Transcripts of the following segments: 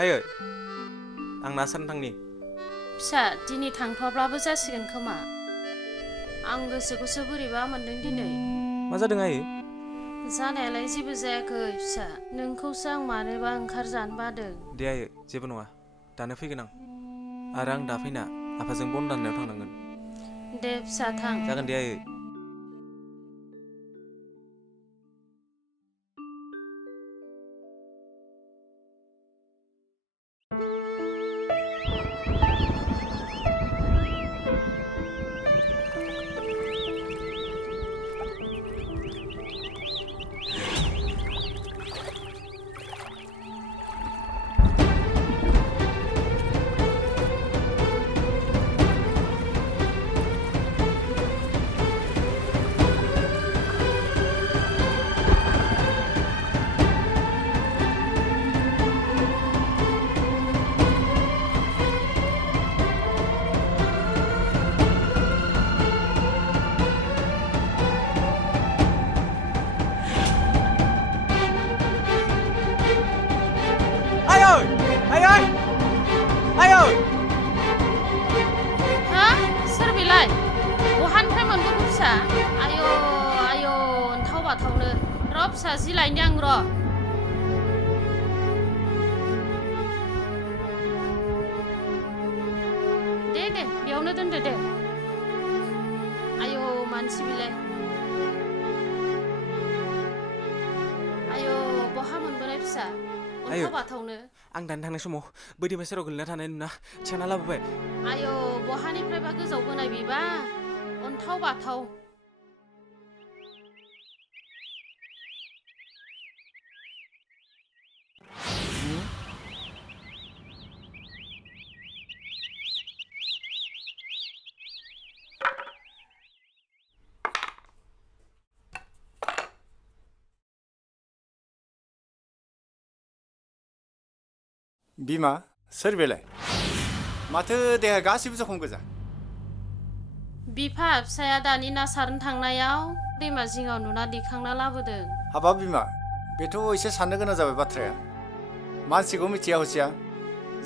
आयै आं ना सारनो थांनि फिसा दिनै थांथ'वाब्लाबो जासिगोन खोमा आं गोसोखौसो बोरैबा मोनदों दिनै मा जादों आयै जानायालाय जेबो जायाखै फिसा नोंखौसो आं मानोबा ओंखारजानो बादों दे आयै जेबो नङा दानो फैगोन आं आरो आं दा फैना आफाजों बन दाननायाव थांनांगोन दे फिसा थां जागोन दे आयै हा सोर बेलाय बहानिफ्राय मोनबोखो फिसा आयौ आयौ अन्थाव बाथावनो र' फिसा जि लायनि आं र' दे बेयावनो दोनदो दे आयौ मानसि बिलाय आयौ बहा मोनबोनाय फिसा अन्थाव बाथावनो आं दानि थांनाय समाव बै दैमा सेराव गोलैना थानाय नुना थिखांना लाबोबाय आयौ बहानिफ्रायबा गोजाव बोनाय बेबा अन्थाव बाथाव बिमा सोर बेलाय माथो देहा गासिबो जखम गोजा बिफा फिसाया दानि ना सारनो थांनायाव दैमा जिङाव नुना दैखांना लाबोदों हाबाब बिमा बेथ' एसे साननो गोनां जाबाय बाथ्राया मानसिखौ मिथिया हसिया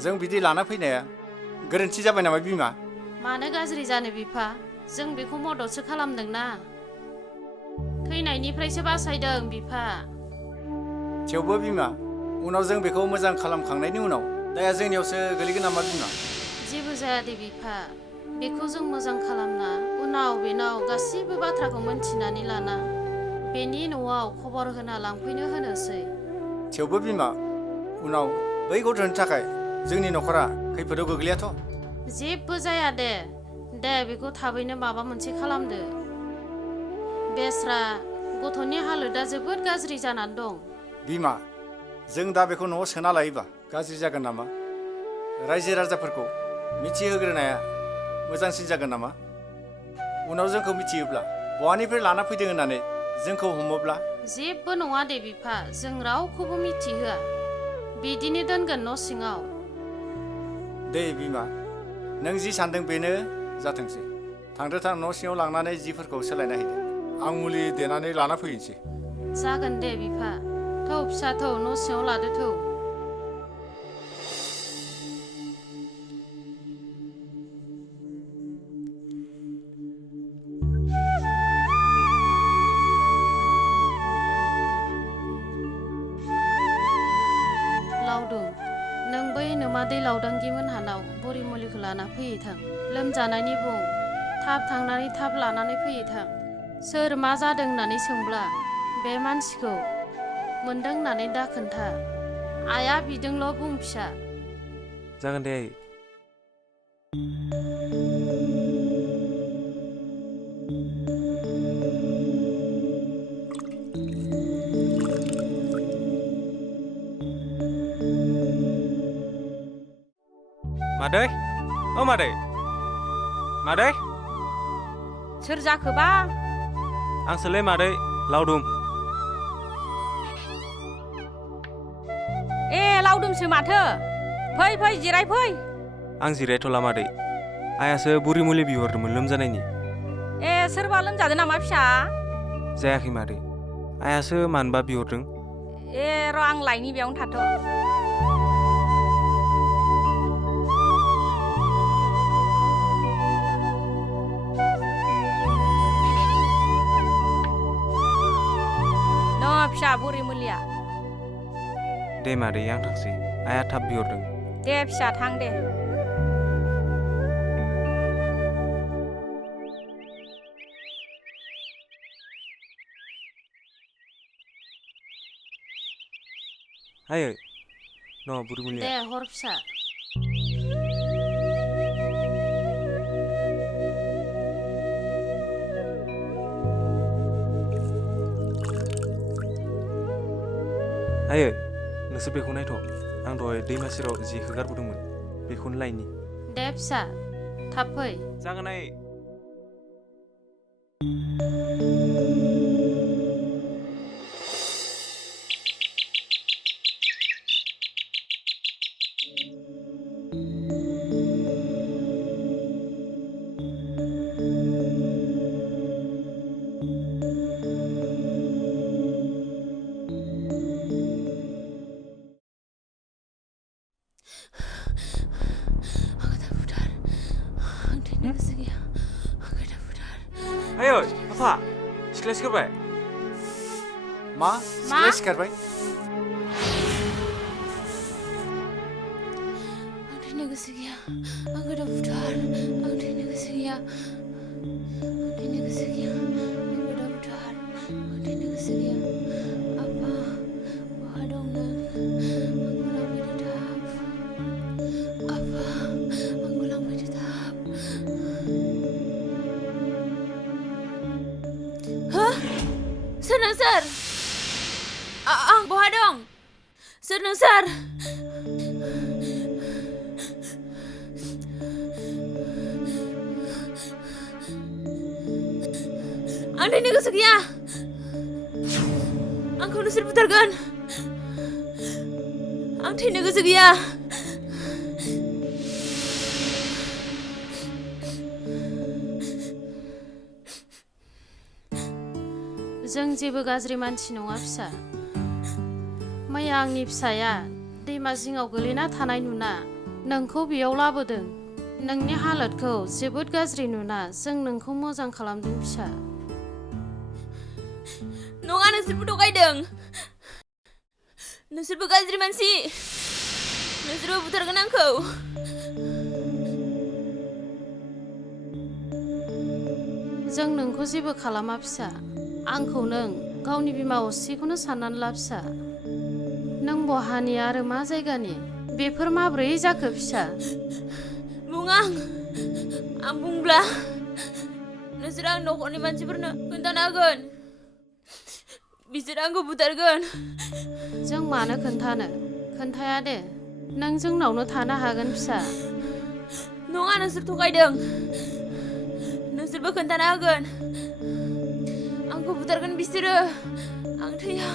जों बिदि लाना फैनाया गोरोन्थि जाबाय नामा बिमा मानो गाज्रि जानो बिफा जों बेखौ मददसो खालामदोंना थैनायनिफ्रायसो बासायदों बिफा थेवबो बिमा उनाव जों बेखौ मोजां खालामखांनायनि उनाव दाया जोंनियावसो गोलैगोन नामा बिमा जेबो जाया दे बिफा बेखौ जों मोजां खालामना उनाव बेनाव गासिबो बाथ्राखौ मोनथिनानै लाना बेनि न'आव खबर होना लांफैनो होनोसै थेवबो बिमा उनाव बै गथ'नि थाखाय जोंनि न'खरा खैफोदाव गोग्लैयाथ' जेबो जाया दे बेखौ थाबैनो माबा मोनसे खालामदो बेस्रा गथ'नि हालोदा जोबोद गाज्रि जानानै दं बिमा जों दा बेखौ न'आव सोना लायोबा गाज्रि जागोन नामा रायजो राजाफोरखौ मिथिहोग्रोनाया मोजांसिन जागोन नामा उनाव जोंखौ मिथियोब्ला बहानिफ्राय लाना फैदों होननानै जोंखौ हमोब्ला जेबो नङा दे बिफा जों रावखौबो मिथिहोआ बिदिनो दोनगोन न' सिङाव दे बिमा नों जि सानदों बेनो जाथोंसै थांदो थां न' सिङाव लांनानै जिफोरखौ सोलायना हैदो आं मुलि देनानै लाना फैनोसै जागोन दे बिफा थौ फिसा थौ न' सिङाव लादो थौ लावदुम नों बै नोमा दै लावदांगि मोनहानाव बरि मुलिखौ लाना फैयै थां लोमजानायनि बुं थाब थांनानै थाब लानानै फैयै थां सोर मा जादों होननानै सोंब्ला बे मानसिखौ मोनदों होननानै दा खोन्था आइया बिदोंल' बुं फिसा जागोन दे आयै मादै औ मादै मादै सोर जाखोबा आंसोलै मादै लावदुम ए लावदुमसो माथो फै फै जिराय फै आं जिरायथ'ला मादै आइयासो बुरि मुलि बिहरदोंमोन लोमजानायनि ए सोरबा लोमजादों नामा फिसा जायाखै मादै आइयासो मानोबा बिहरदों ए र' आं लायनि बेयावनो थाथ' फिसा बुरि मुलिया दे मादै आं थांसै आइया थाब बिहरदों दे फिसा थां दे आयै न' बुरि मुलिया दे हर फिसा आयै नोंसोर बेखौ नायथ' आं दहाय दैमा सेराव जेखौ गारबोदोंमोन बेखौनो लायनि दे फिसा थाब फै जागोन आयै आयै आफा सिख्ला सिखारबाय मा सिख्लाया सिखारबाय आं थैनो गोसो गैया आं गोदाव बुथार आं थैनो गोसो गैया आं थैनो गोसो गैया आं गोदाव बुथार आं थैनो गोसो गैया आफा बहा दं नों आंखौ लांफैदो थाब आफा आंखौ लांफैदो थाब हो सोर नोंसोर आं बहा दं सोर नोंसोर आं थैनो गोसो गैया आंखौ नोंसोर बुथारगोन आं थैनो गोसो गैया जों जेबो गाज्रि मानसि नङा फिसा मैया आंनि फिसाया दैमा जिङाव गोलैना थानाय नुना नोंखौ बेयाव लाबोदों नोंनि हालोदखौ जोबोद गाज्रि नुना जों नोंखौ मोजां खालामदों फिसा नङा नोंसोरबो थगायदों नोंसोरबो गाज्रि मानसि नोंसोरबो बुथारगोन आंखौ जों नोंखौ जेबो खालामा फिसा आंखौ नों गावनि बिमा असेखौनो साननानै ला फिसा नों बहानि आरो मा जायगानि बेफोर माब्रै जाखो फिसा बुं आं बुंब्ला नोंसोर आं नखरनि मानसिफोरनो खोन्थाना होगोन बिसोर आंखौ बुथारगोन जों मानो खोन्थाया दे नों जोंनावनो थानो हागोन फिसा नङा नोंसोर थगायदों नोंसोरबो खोन्थाना होगोन आंखौ बुथारगोन बिसोरो आं थैया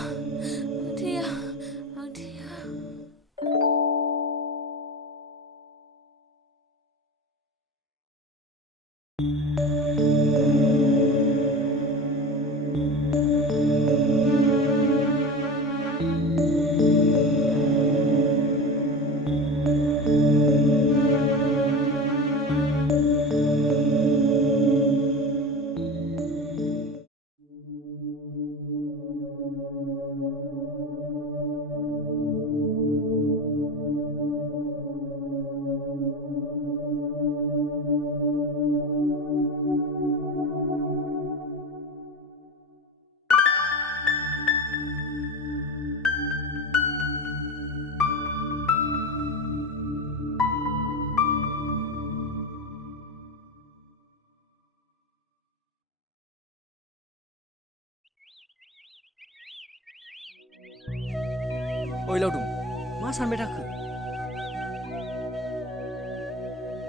ओइ लावदुम मा सानबाय थाखो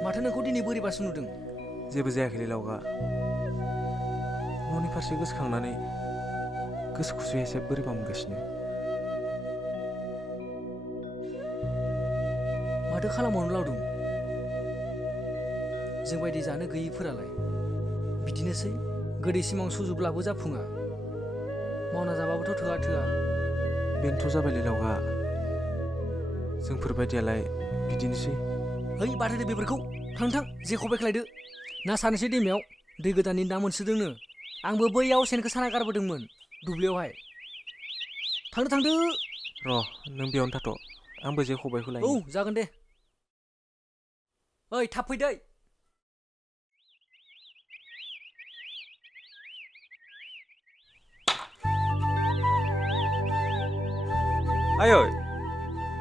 माथो नोंखौ दिनै बोरैबासो नुदों जेबो जायाखैलै लावगा न'नि फारसे गोसोखांनानै गोसोखौसो एसे बोरैबा मोनगासिनो माथो खालामबावनो लावदुम जों बायदि जानो गैयैफोरालाय बिदिनोसै गोदै सिमां सुजुब्लाबो जाफुङा मावना जाबाबोथ' थोआ बेनोथ' जाबायलै लावगा जोंफोरबायदियालाय बिदिनोसै है बाथो बेफोरखौ थां जे खबाइ खालायदो ना सानैसो दैमायाव दै गोदाननि ना मोनसोदोंनो आंबो बैयाव सेनखौ साना गारबोदोंमोन दुब्लियावहाय थांदो र' नों बेयावनो थाथ' आंबो जे खबाइखौ औ लायनि जागोन दे ओइ थाब फैदै आयै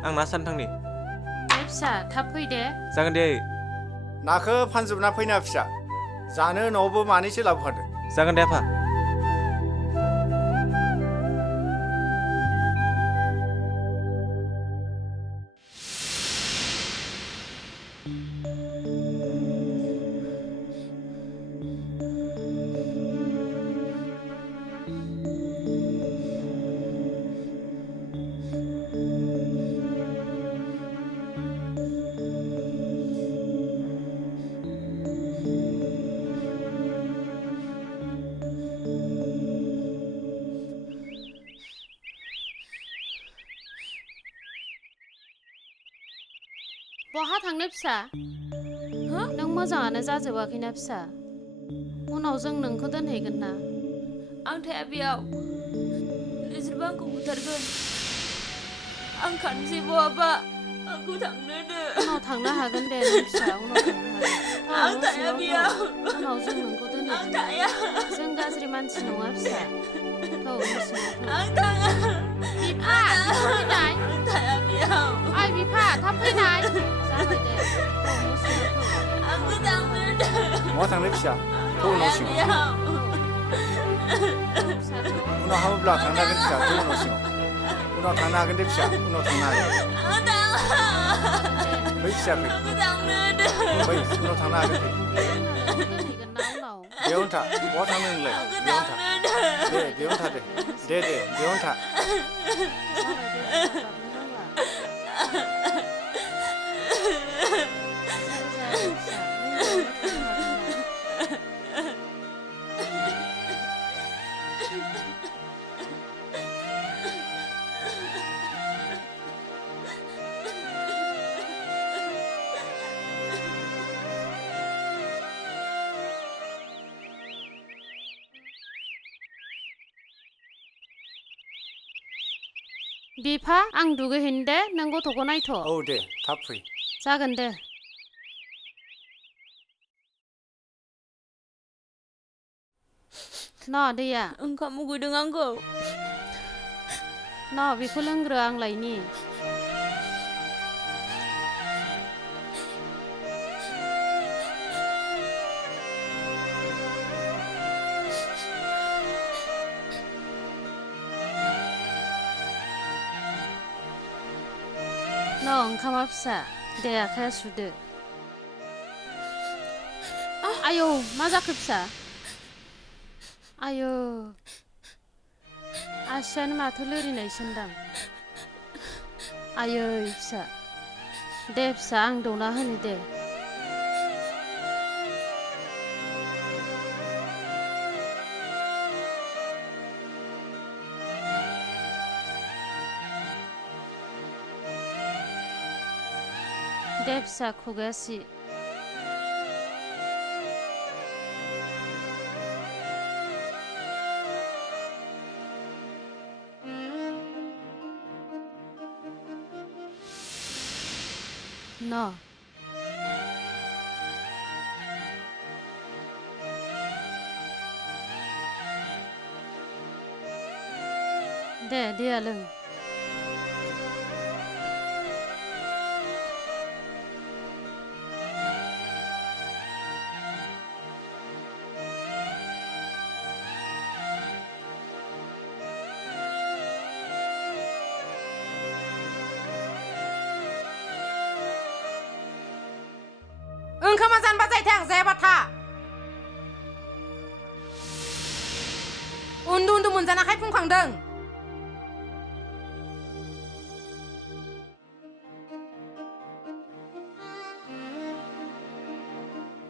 आं ना सारनो थांनि दे फिसा थाब फै दे जागोन दे आयै नाखौ फानजोबना फैना फिसा जानो न'आवबो मानैसो लाबोफादो जागोन दे आफा बहा थांनो फिसा नों मोजाङानो जाजोबाखैना फिसा उनाव जों नोंखौ दोनहैगोन ना आं थाया बेयाव नोंसोरबो आंखौ बुथारगोन आं खानसै बहाबा आंखौ थांनो दे उनाव थांनो हागोन दे नों फिसा उनाव थांनो हागोन आं थाया बेयाव उनाव जों नोंखौ आं दोनहैगोन थाया जों गाज्रि मानसि नङा फिसा थौ न' सिङाव थौ आं थाङा बिफा फैनाय आं थाया बेयाव ओइ बिफा थाब फैनाय जाबाय दे थौ न' सिङाव थौ आंखौ थांनो दे बहा थांनो फिसा थौ न' सिङाव बेयाव फिसा थौ उनाव हामोब्ला थांनो हागोन फिसा थौ न' सिङाव उनाव थांनो हागोन दे फिसा उनाव थांनो हागोन आं थाङा फै फिसा फै आंखौ थांनो दे फै उनाव थांनो हागोन फै दोनहैगोन ना उनाव बेयावनो था बहा थांनो नोंलाय बेयावनो था दे बेयावनो था दे बेयावनो था जाबाय दे फिसा गाबनो नांला जेबो जाया दे फिसा नों बेयावनो थानो हागोन ना बिफा आं दुगैहैनो दे नों गथ'खौ नायथ' औ दे थाब फै जागोन दे न' दैया ओंखाम उखैदों आंखौ न' बेखौ लोंग्रो आं लायनि न' ओंखामा फिसा दे आखाइया सुदो आयौ मा जाखो फिसा आयौ आसियानो माथो लोरिनायसोनदां आयै फिसा दे फिसा आं दौना होनि दे दे फिसा खुगाया सि न' दे दैया लों ओंखामा जानबा जायथां जायाबा था उन्दु उन्दु मोनजानाखाय फुंखांदों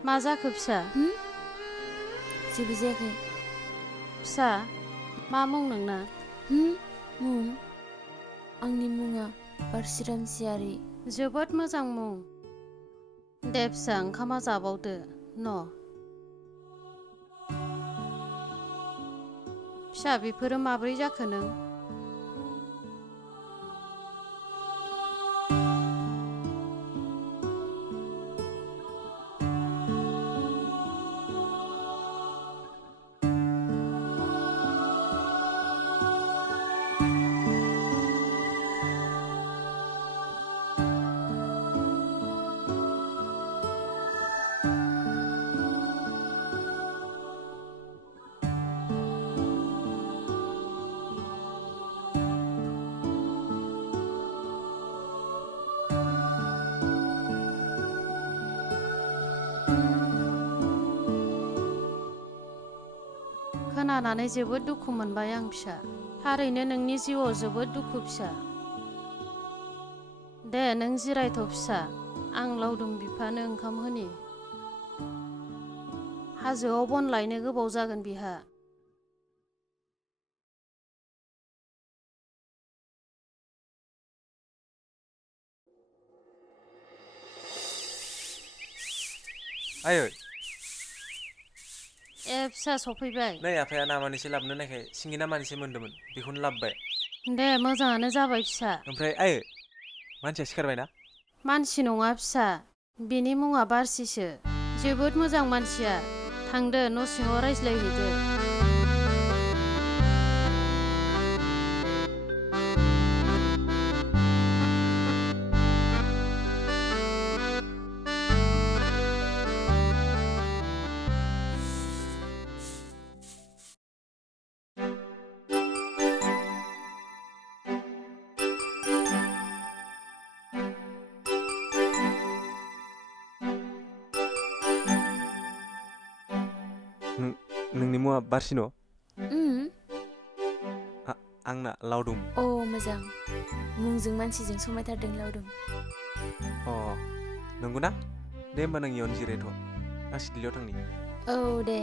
मा जाखो फिसा जेबो जायाखै फिसा मा मुं नोंना मुं आंनि मुङा रतिराम मुसाहारी जोबोद मोजां मुं दे फिसा ओंखामा जाबावदो न' फिसा बेफोरो माब्रै जाखो नों खोनानानै जोबोद दुखु मोनबाय आं फिसा। थारैनो नोंनि जिउआव जोबोद दुखु फिसा। दे नों जिरायथ' फिसा, आं लावदुम बिफानो ओंखाम होनि। हाजोआव बन लायनो गोबाव जागोन बिहा। आयै ए फिसा सफैबाय। नै आफाया नामानिसो लाबोनो नायखाय सिंगि नामानिसो मोन्दोंमोन, बेखौनो लाबोबाय। दे मोजाङानो जाबाय फिसा। ओमफ्राय आयै मानसिया सिखारबाय ना? मानसि नङा फिसा, बेनि मुङा बारसिसो। जोबोद मोजां मानसिया। थांदो न' सिङाव रायज्लायहैदो। नोंनि मुङा बारसि न'? उम आंना लावदुम। अ मोजां, मुंजों मानसिजों समायथारदों लावदुम। अ नंगौ ना? दे होमबा नों इयावनो जिरायथ', आं सिथ्लायाव थांनि। औ दे।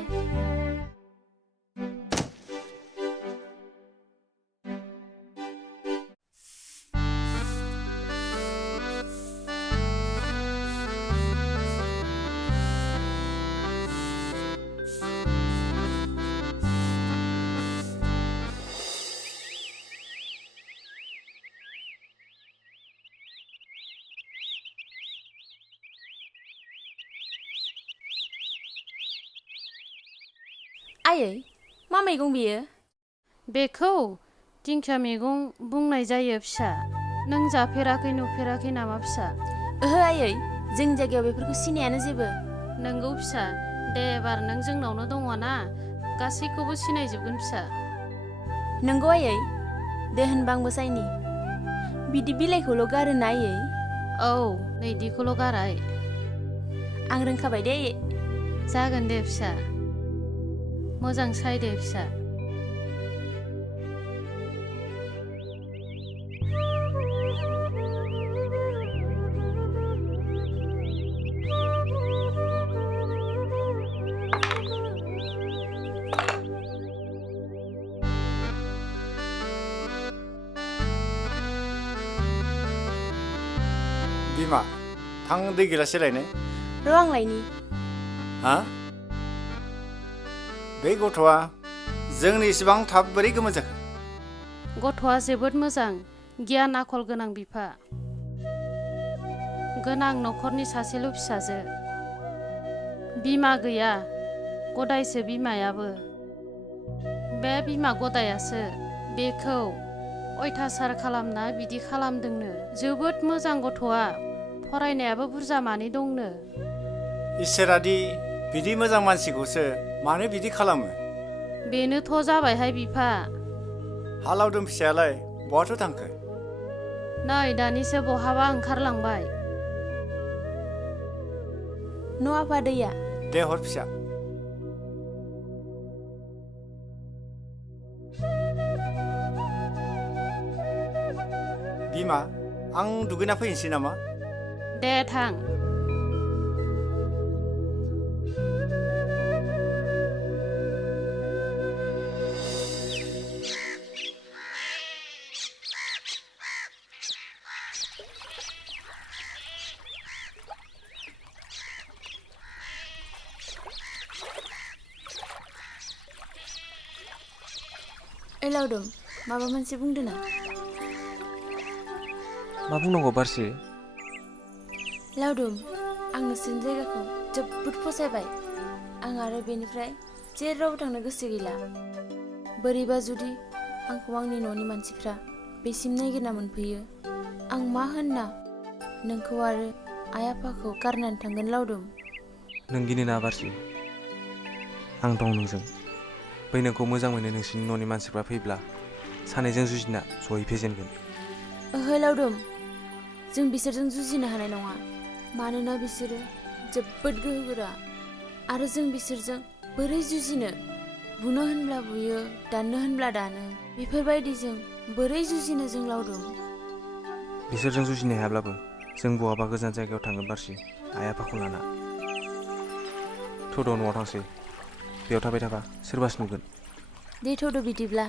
आयै मा मैगं बेयो? बेखौ दिंखिया मैगं बुंनाय जायो फिसा। नों जाफेराखै नुफेराखै नामा फिसा? ओहो आयै, जोंनि जायगायाव बेफोरखौ सिनायानो जेबो। नोंगौ फिसा, दे एबार नों जोंनावनो दङ ना, गासैखौबो सिनायजोबगोन फिसा। नंगौ आयै, दे होनबा आंबो सायनि। बिदि बिलाइखौल' गारोना आयै? औ नैदिखौल' गाराय। आं रोंखाबाय दे आयै। जागोन दे फिसा, मोजां साय दे फिसा। बिमा थां दै गिलासे लायनो। र' आं लायनि। हा? बे गथ'आ जोंनि इसिबां थाब बोरै गोमोन जाखो? गथ'आ जोबोद मोजां, गियान आखल गोनां बिफा। गोनां न'खरनि सासेल' फिसाजो। बिमा गैया, गदायसो बिमायाबो। बे बिमा गदायासो बेखौ अयथासार खालामना बिदि खालामदोंनो। जोबोद मोजां गथ'आ, फरायनायाबो बुरजा मानि दंनो। इसोरादि बिदि मोजां मानसिखौसो मानो बिदि खालामो? बेनोथ' जाबायहाय बिफा। हा लावदुम फिसायालाय बहाथो थांखो? नै दानिसो बहाबा ओंखारलांबाय। न' आफा दैया। दे हर फिसा। बिमा आं दुगैना फैनोसै नामा? दे थां। ओइ लावदुम, माबा मोनसे बुंदो ना? मा बुंनांगौ बारसि? लावदुम, आं नोंसोरनि जायगाखौ जोबोद फसायबाय। आं आरो बेनिफ्राय जेरावबो थांनो गोसो गैला। बोरैबा जुदि आंखौ आंनि न'नि मानसिफ्रा बेसिम नायगिरना मोनफैयो, आं मा होनना नोंखौ आरो आइ आफाखौ गारनानै थांगोन लावदुम? नों गिनो नाङा बारसि, आं दं नोंजों। बै नोंखौ मोजां मोनो नोंसिनि न'नि मानसिफ्रा फैब्ला सानैजों जुजिना जयै फेजेनगोन। ओहो लावदुम, जों बिसोरजों जुजिनो हानाय नङा। मानोना बिसोरो जोबोद गोहोगोरा। आरो जों बिसोरजों बोरै जुजिनो? बुनो होनब्ला बुयो, दाननो होनब्ला दानो। बेफोरबायदिजों बोरै जुजिनो जों लावदुम? बिसोरजों जुजिनो हायाब्लाबो जों बहाबा गोजान जायगायाव थांगोन बारसि आइ आफाखौ लाना। थौद' न'आव थांसै। बेयाव थाबाय थाबा सोरबासो नुगोन। दे थौदो बिदिब्ला।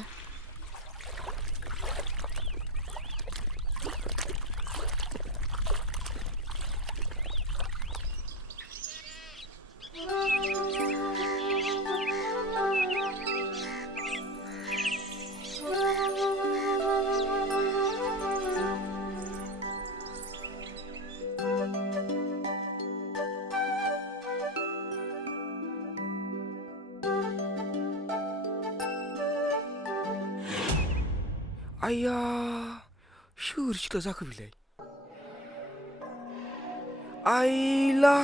आया सोर सिख्ला जाखो बिलाय? आइला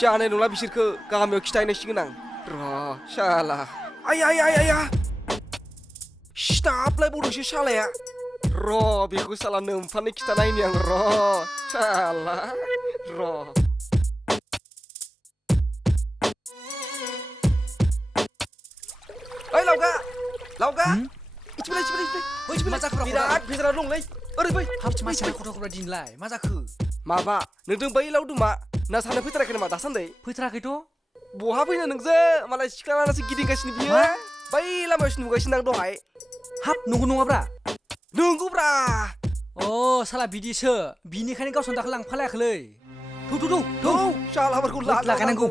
जानाय नंला बिसोरखो गामियाव खिथाहैनांसिगोन आं। र' शाला आया सिथाबलाय बड'सो शालाया। र' बेखौ शाला नोमफानो खिथानायनि आं र' शाला र'। ओइ लावगा इथिबाय मा जाखो बिराद भेजाला दंलै ओरै फै हाब मानसिया खथा दिनलाय मा जाखो? माबा नोंजों बै लावदुमा ना सानो फैथाराखै नामा दासान्दै? फैथाराखैथ'। बहा फैनो नोंजों मालाय सिख्ला लानासो गिदिंगासिनो बियो। बै लामायावसो नुगासिनो आं दहाय। हाब नंगौ नङाब्रा? नंगौब्रा। अ साला बिदिसो बिनिखायनो गावसोर दाखो लांफालायाखैलै। थौ शालाफोरखौ लागायनांगौ।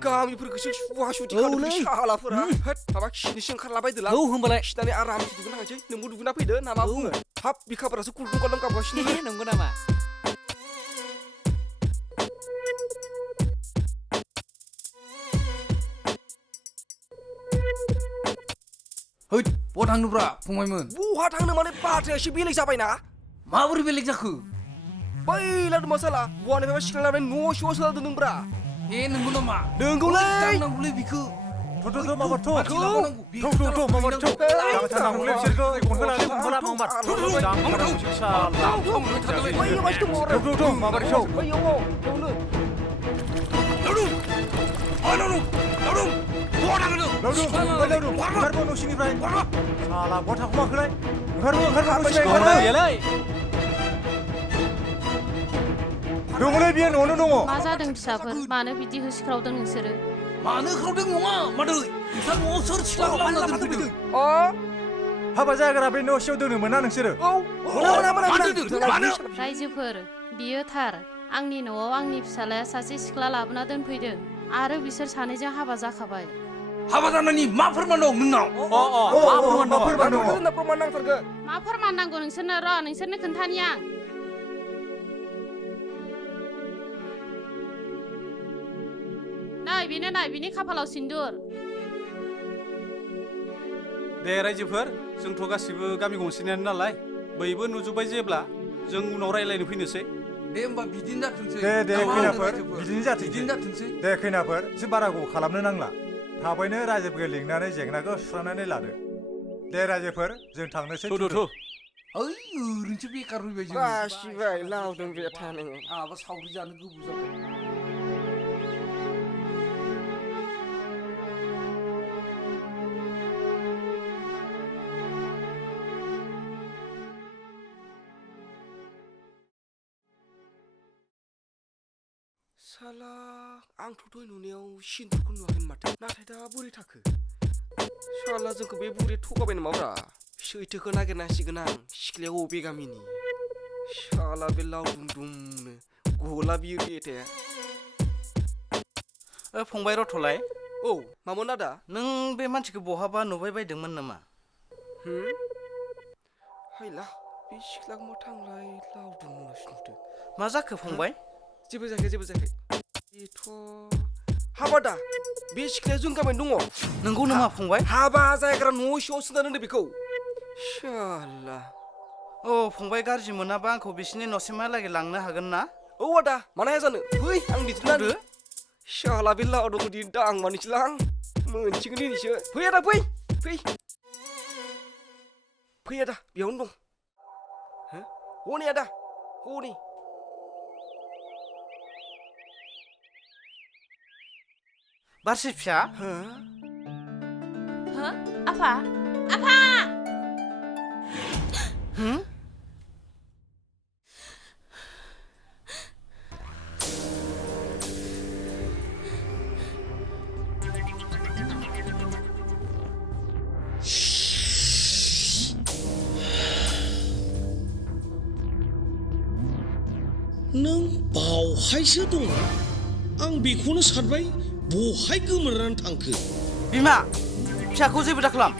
गामिफोरखौसो सुवा-सुथि खालामदों बे शालाफोरा। होद माबा खिनोसो ओंखारलाबायदोलां। होमबालाय खिनानै आरामसे दुगैनो थांसै। नोंबो दुगैना फैदो ना मा बुङो? हाब बिखाफोरासो गुदुं गाबगासिनो। नंगौ नामा? हैद बहा थांनोब्रा फंबायमोन? बहा थांनो माने बाथ्राया एसे बेलेग जाबायना। माबोरै बेलेग जाखो? बै लावदुमा साला बहानिफ्रायबा सिख्ला लानानै न' सिङाव सोना दोनदोंब्रा। ए नंगौ नामा? नंगौलै। दांनांगौलै बिखो। दङलै बियो न'आवनो दङ। मा जादों फिसाफोर? मानो बिदि होसिख्रावदों नोंसोरो? मानो खावदों नङा मादै? नोंसा न'आव सोर सिख्लाखौ लाबोना दोनफैदों? हाबा जाग्रा बे न' सिङाव दोनोमोन ना नोंसोरो? रायजोफोर बियो थार। आंनि न'आव आंनि फिसालाया सासे सिख्ला लाबोना दोनफैदों आरो बिसोर सानैजों हाबा जाखाबाय। हाबा जानायनि मा फोरमान दं नोंनाव? प्रमान नांथारगोन। मा फोरमान नांगौ नोंसोरनो? र' नोंसोरनो खोन्थानि आं। नाय बिनि खाफालाव सिन्दुर। दे रायजोफोर जोंथ' गासिबो गामि गंसेनियानो नालाय बैबो नुजोब्बाय जेब्ला जों उनाव रायलायनो फैनोसै। दे होमबा बिदिनो जाथोंसै। दे खैनाफोर बिदिनो जाथोंसै। दे खैनाफोर एसे बारा गोबाव खालामनो नांला। थाबैनो रायजोफोरखौ लिंनानै जेंनाखौ सुस्रांनानै लादो। दे रायजोफोर जों थांनोसै। ओइ ओरैनोसो बेकार फैबाय जों। गासिबाय लावदुम बेथा नोङो। आहाबा सावरि जानो गोबाव जाबाय। साला आंथ' दहाय नुनायाव सिन्दुरखौ नुवाखैमोन माथो। नाथाय दा बोरै थाखो? साला जोंखौ बे बुरिया थगायबाय नामाब्रा? सैथोखौ नागिरनांसिगोन आं। सिख्लाया अबे गामिनि? साला बे लावदुम दुमनो गला बियो बेथाया। फंबाय रथ'लाय। औ मामोन आदा? नों बे मानसिखौ बहाबा नुबाय बायदोंमोन नामा? हायला बे सिख्लाखौ मा थांलाय लावदुम मोनावसो नुदों। मा जाखो फंबाय? जेबो जायाखै। बेथ' हाबा दा बे सिख्लाया जों गामियावनो दङ। नंगौ नामा फंबाय? हाबा जायग्रा न' सिङाव सोना दोनदो बेखौ। शाला। फंबाय गाज्रि मोनाबा आंखौ बिसिनि न'सिमहालागै लांनो हागोन ना? औ आदा मानो हाया जानो। फै आं दिन्थिना होदो। शाला बे लावदुमखौ दिनै दां मानिसैलां। मोनसिगोन दिनैसो। फै आदा फै। फै आदा बेयावनो दं। हनै आदा हनै। बारसे फिसा हो आफा आफा नों बावहायसो दङ आं बेखौनो सानबाय बहाय गोमोरनानै थांखो बिमा फिसाखौ जेबो दाखालाम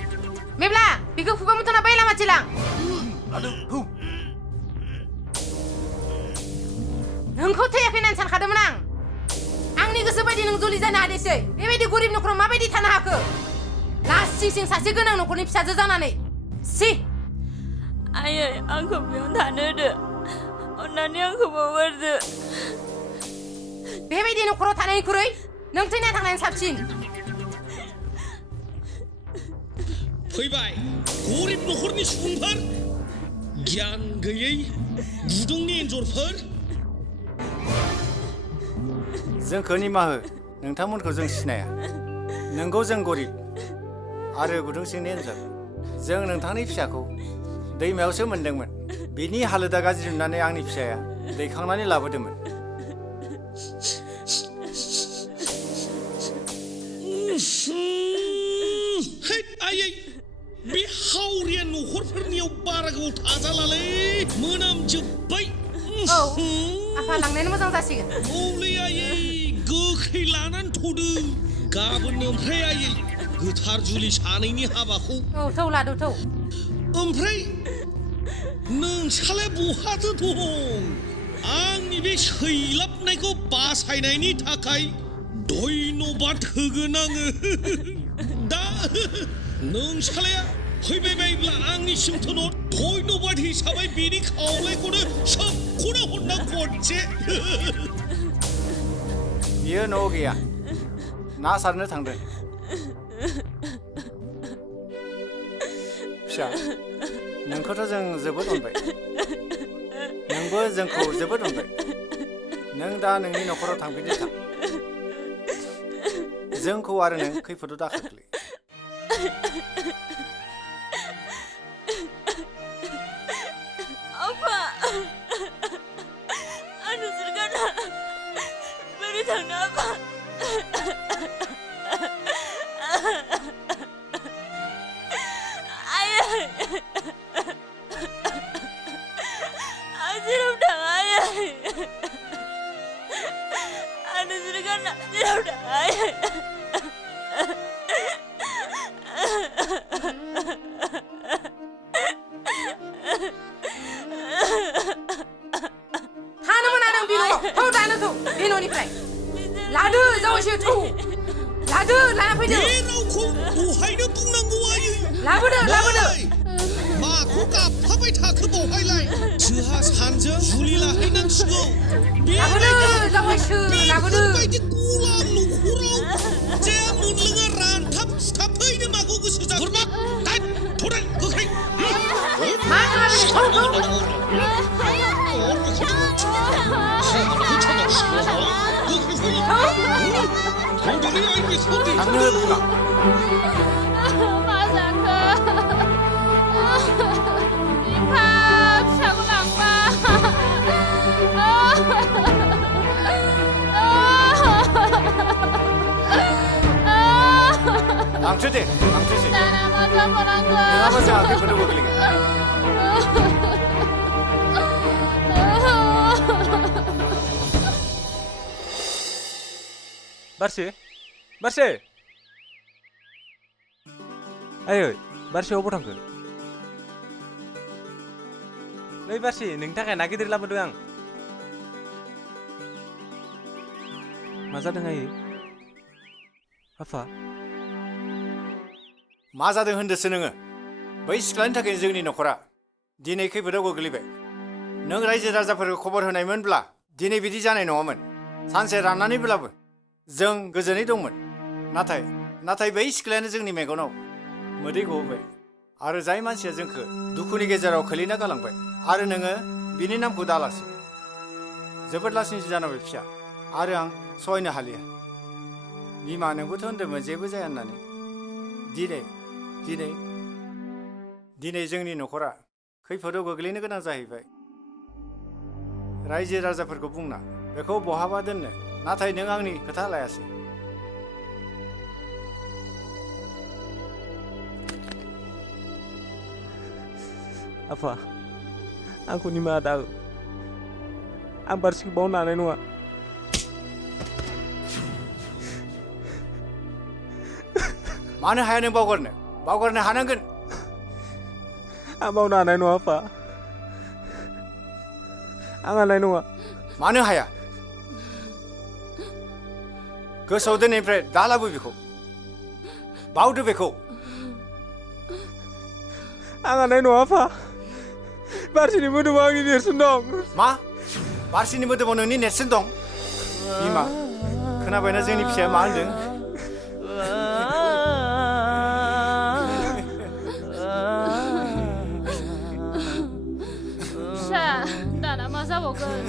मेब्ला बेखौ खुगा मुथना बै लामाथिलां नोंखौ थैयाखै होननानै सानखादोंमोन आं आंनि गोसो बायदि नों जुलि जानो हादिसै बेबायदि गरिब न'खराव माबायदि थानो हाखो लासिं सिं सासे गोनां न'खरनि फिसाजो जानानै सि आयै आंखौ बेयाव थानो होदो अन्नानै आंखौ बावगारदो बेबायदि न'खराव थानायनिख्रुइ नों थैना थांनायानो साबसिन फैबाय गरिब न'खरनि सुबुंफोर गियान गैयै गुदुंनि एन्जरफोर जोंखौ निमाहो नोंथांमोनखौ जों सिनाया नोंगौ जों गरिब आरो गुदुं सिंनि एन्जर जों नोंथांनि फिसाखौ दैमायावसो मोनदोंमोन बिनि हालोदा गाज्रि नुनानै आंनि फिसाया दैखांनानै लाबोदोंमोन आयै बे हावरिया न'खरफोरनियाव बारा गोबाव थाजालालै मोनामजोब्बाय औ आफा लांनायानो मोजां जासिगोन औलै आयै गोखै लानानै थ'दो गाबोन ओमफ्राय आयै गोथार जुलि सानैनि हाबाखौ औ थौ लादो थौ ओमफ्राय नोंसालाय बहाथो दं आंनि बे सैलाबनायखौ बासायनायनि थाखाय धन्यबाद होगोन आङो दा नोंसालाया फैबाय बायब्ला आंनिसिम थन' धन्यबाद हिसाबै बेनि खावलायखौनो सोबख'ना हरना गदसे बियो न'आव गैया ना सारनो थांदों फिसा नोंखौथ' जों जोबोद अनबाय नोंबो जोंखौ जोबोद अनबाय नों दा नोंनि न'खराव थांफिननो थां जोंखौ आरो नों खैफोदाव दाखोख्लै आफा आं नोंसोर गारना बोरै थांनो आफा आयै आं जेराव थाङा आयै आं नोंसोर गारना जेराव थाङा आयै थानो मोना नों बे न'आव थौ दानो थौ बे न'निफ्राय लादो जावैसो थौ लादो लाना फैदो बे रावखौ बहायनो बुंनांगौ आयै लाबोदो लाबोदो माखौ गाबफाबाय थाखो बावहायलाय जोंहा सानजों जुलि लाहैनांसिगौ लाबोदो जावैसो लाबोदो बेबायदि गलाम न'खराव जे मोनलोङा रानथाब खिथाब फैनो माखौ गोसो जागोन थ'दाय गोख्रै मा खालामनो थांनो बिमा मा जाखो बिफा फिसाखौ लांबा लांसो दे लांसोसै दाना मा जाबावनांगौ नङाबा जोंहा खैफोदाव गोग्लैगोन बारसे बारसे आयै बारसे अबाव थांखो नै बारसे नोंनि थाखाय ना गिदिर लाबोदों आं मा जादों आयै आफा मा जादों होनदोसो नोङो बै सिख्लानि थाखायनो जोंनि न'खरा दिनै खैफोदाव गोग्लैबाय नों रायजो राजाफोरखौ खबर होनायमोनब्ला दिनै बिदि जानाय नङामोन सानसे राननानैब्लाबो जों गोजोनै दंमोन नाथाय बै सिख्लायानो जोंनि मेगनाव मोदै गहोबाय आरो जाय मानसिया जोंखौ दुखुनि गेजेराव खोलैना गालांबाय आरो नोङो बिनि नामखौ दालासै जोबोद लासिंसि जानांबाय फिसा आरो आं सहायनो हालिया बिमा नोंबोथ' होन्दोंमोन जेबो जाया होननानै दिनै जोंनि न'खरा खैफोदाव गोग्लैनो गोनां जाहैबाय रायजो राजाफोरखौ बुंना बेखौ बहाबा दोननो नाथाय नों आंनि खोथा लायासै आफा आंखौ निमाहा दाहो आं बारसिखौ बावनो हानाय नङा मानो हाया नों बावगारनो हानांगोन आं बावनो हानाय नङा आफा आं हानाय नङा मानो हाया गोसोआव दोननायनिफ्राय दा लाबो बेखौ बावदो बेखौ आं हानाय नङा आफा बारसिनि मोदोमाव आंनि नेरसोन दं मा बारसिनि मोदोमाव नोंनि नेरसोन दं बिमा खोनाबायना जोंनि फिसाया मा होनदों फिसा दाना मा जाबावगोन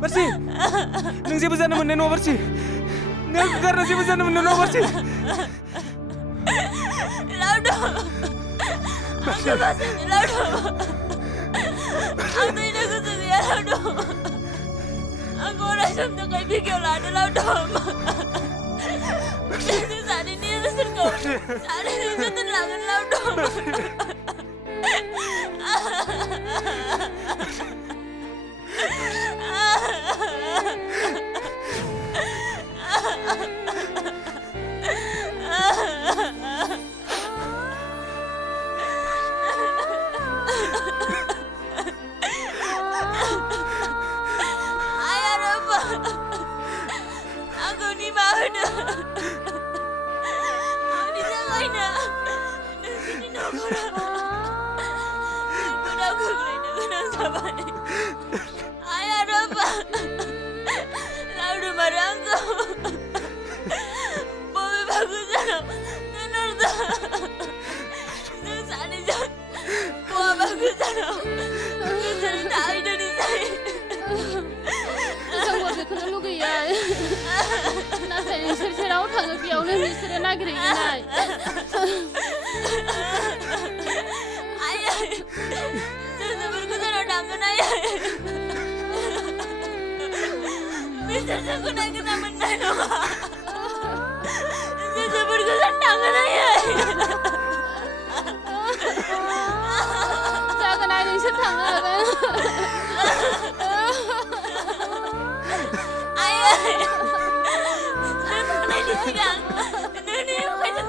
बारसि नों जेबो जानो मोननाय नङा बारसि नों आंखौ गारना जेबो जानो मोननाय नङा बारसि आंखौ अराय समनि थाखाय बिखायाव लादो लावदुम जों सानैनि बोसोरखौ सानैनि जोथोन लागोन लावदुम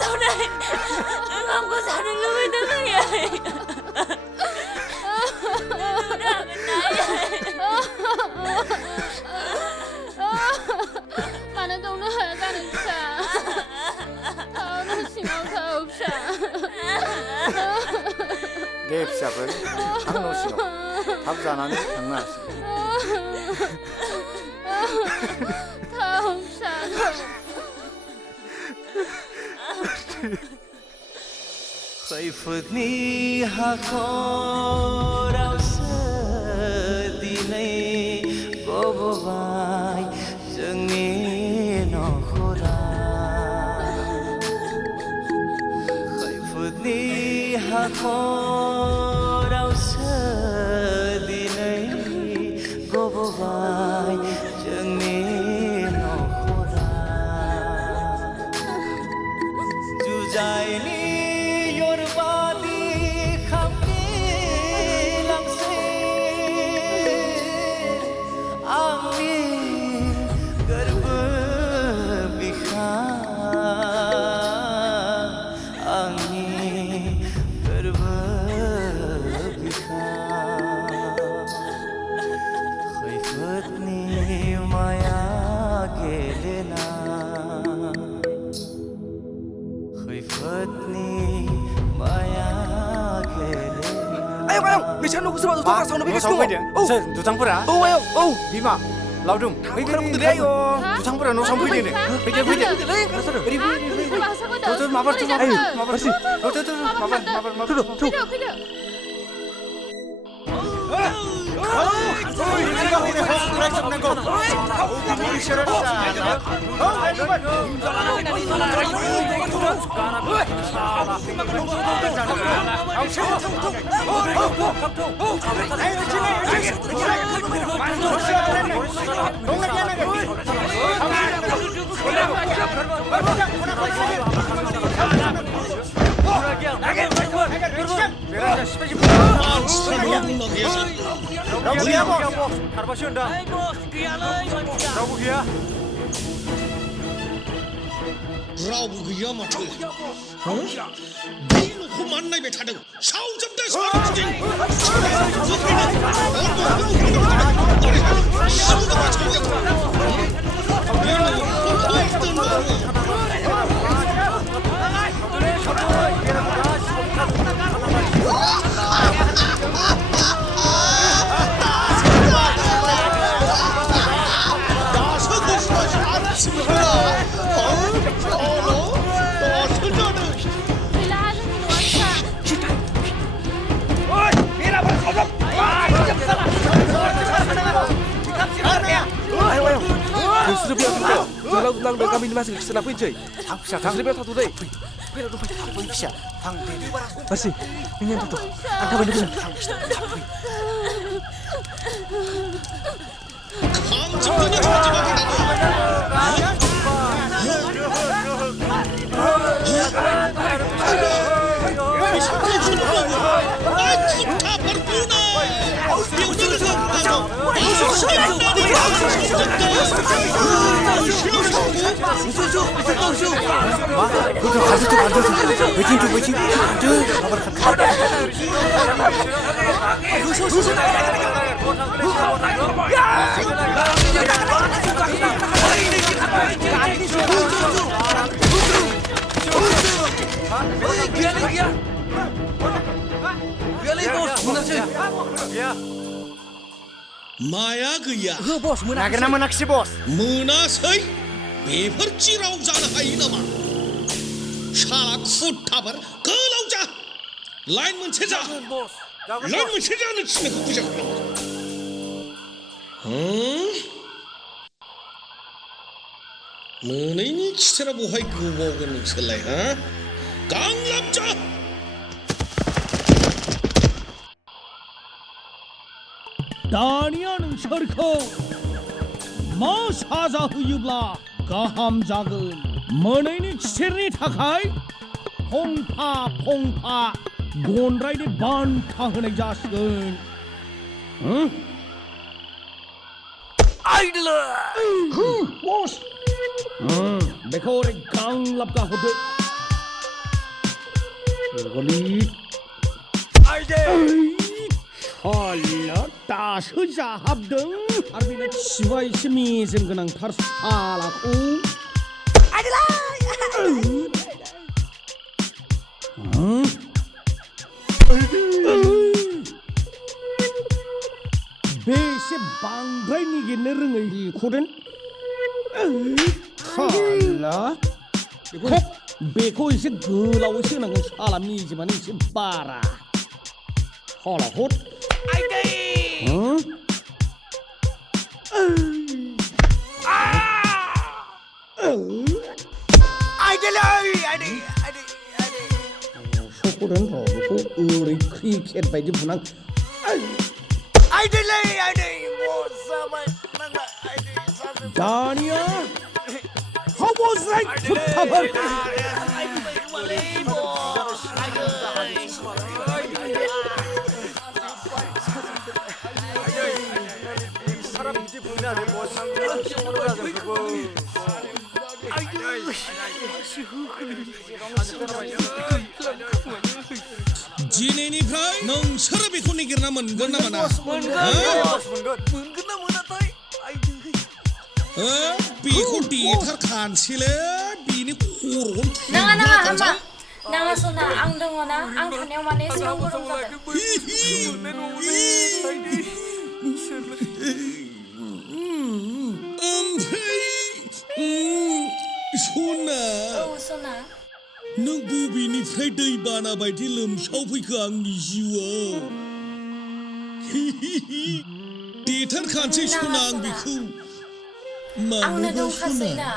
दावनाय ओंखामखौ जानो लुबैदों आयै मानो दौनो हाया जानो फिसा थाव न' सिङाव थाव फिसा दे फिसाफोर थां न' सिङाव थाब जानानै थांनो हासिगोन थाव फिसा खैफोदनि हाखरावसो दिनै गबोबाय जोंनि नखरा खैफोदनि हाखरावसो दिनै गबोबाय जोंनि नखरा जुजाइनि सोर दुथांफोरा औ आयं औ बिमा लावदुम फैदो दुथांफोरा न' साव फैदो फैदो रावबो गैया माथो बे न'खौ मानो नायबाय थादों सावजोबदो नोंसोरो बेयाव थांदो जों लांदो गामिनि मानसिखौ खिथाना फैनोसै थां फिसा थां नोंसोरो बेयाव थाथ'दे फैलाव दंफाय फिसा थां दे मासि नों आं थाथ' आं थाबायनो बुं माया गैया नागिरना मोनाखिसै बस मोनासै बेफोर चिराव जानो हायो नामा शाला खुथाफोर गोलाव जा लाइन मोनसे जा लाइन मोनसे जानो थिननायखौ फैसा मोनैनि खिथेरा बहाय गोबावगोन नोंसोरलाय हा गांलाब जा दानिया नोंसोरखौ मा साजा होयोब्ला गाहाम जागोन मोनैनि खिथेरनि थाखाय फंफा फंफा गनद्रायनि बान्था होनाय जासिगोन आइडला बस बेखौ ओरै गांलाब गाहरदो गलित Allah दासो जाहाबदों आरो बेना खिबा एसे मेजेम गोनांथार सालाखौ बे एसे बांद्राय निगिरनो रोङै बेखौदेन बेखौ एसे गोलावैसो होनांगोन साला मेजेमानो एसे बारा हाला हट सख'दों र' बेखौ ओरै क्रिकेट बायदि बुनां दानिया How was right to cover? दिनैनिफ्राय नोंसोरो बेखौ नागिरना मोनगोन ना मोना? बेखौ देथारखानोसैलै बेनि खर'खौ नाङा हामा नाङा सना आं दङ ना आं थानायाव माने एसेबां गरम जादों सना सना नों बबेनिफ्राय दै बाना बायदि लोमसावफैखो आंनि जिउआव देथारखानोसै सना आं बेखौ आंनो दंखासैना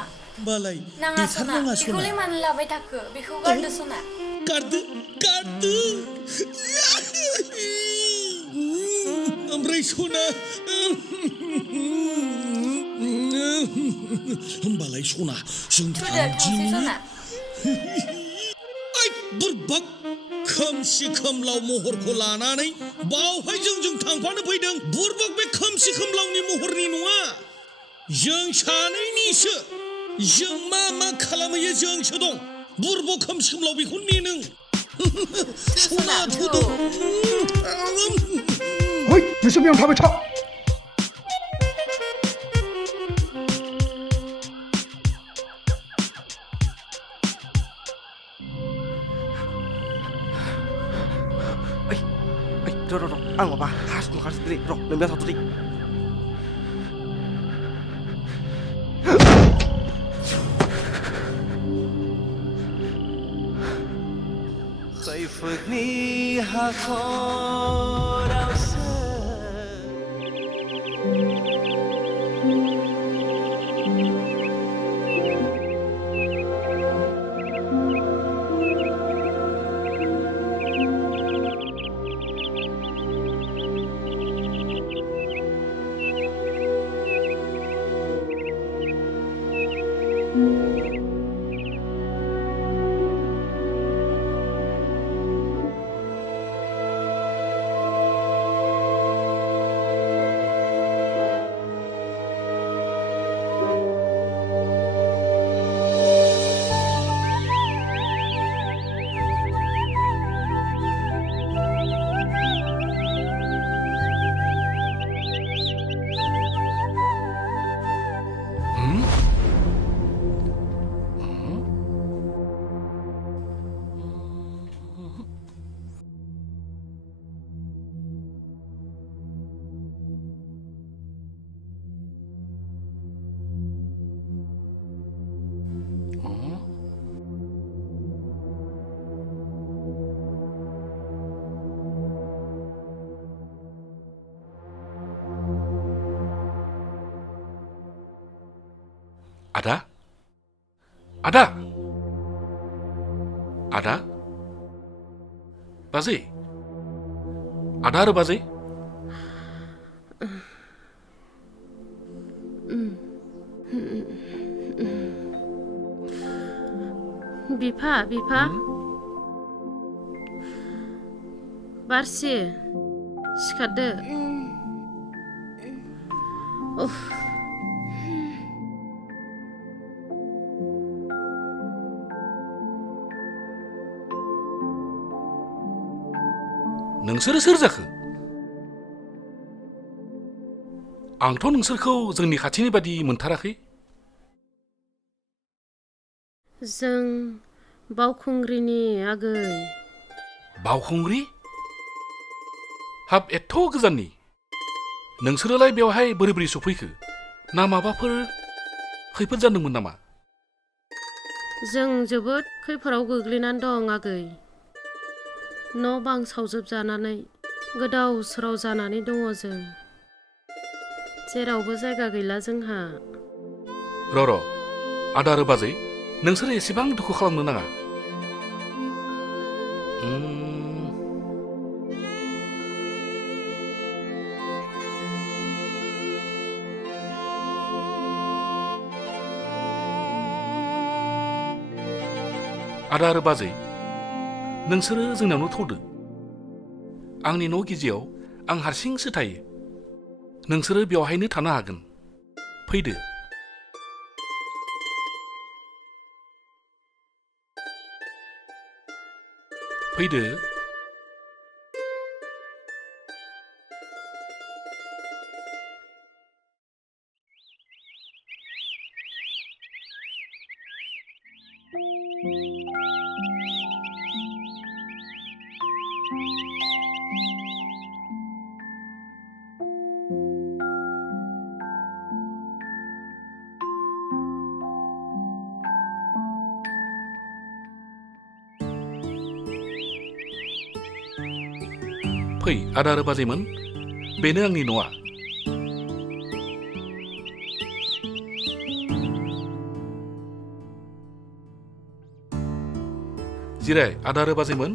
बालाय नाङा सना बेखौलाय मानो लाबाय थाखो बेखौ गारदो सना गारदो ओमफ्राय सना होमबालाय सना जों सना बुरबाक खोमसि खोमलाव महरखौ लानानै बावहाय जों थांफानो फैदों बुरबाक बे खोमसि खोमलावनि महरनि नङा जों सानैनिसो जों मा खालामहैयो जोंसो दं बुरबाक खोमसि खोमलाव बेखौ नेनों सना थुदो ओइ नोंसोर बेयाव थाबाय था र' आं माबा हासुनो ओंखारसोदोंलै र' नोंबेयाव थाथ'लै खैफोदनि हाखरावसो Ada? Bazi? Ada आरो बाजै? बिफा बारसि सिखारदो नोंसोरो सोर जाखो? आंथ' नोंसोरखौ जोंनि खाथिनि बादि मोनथाराखै। जों बावखुंग्रिनि आगै। बावखुंग्रि? हाब एथ' गोजाननि? नोंसोरोलाय बेवहाय बोरै बोरै सफैखो? ना माबाफोर खैफोद जादोंमोन नामा? जों जोबोद खैफोदाव गोग्लैनानै दं आगै। न' बां सावजोबजानानै गोदाव सोराव जानानै दङ जों। जेरावबो जायगा गैला जोंहा। र' आदा आरो बाजै, नोंसोरो एसेबां दुखु खालामनो नाङा। आदा आरो बाजै, नोंसोरो जोंनावनो थदो। आंनि न' गिजियाव आं हारसिंसो थायो। नोंसोरो बेवहायनो थानो हागोन। फैदो। फैदो। फै आदा आरो बाजैमोन, बेनो आंनि न'आ। जिराय आदा आरो बाजैमोन,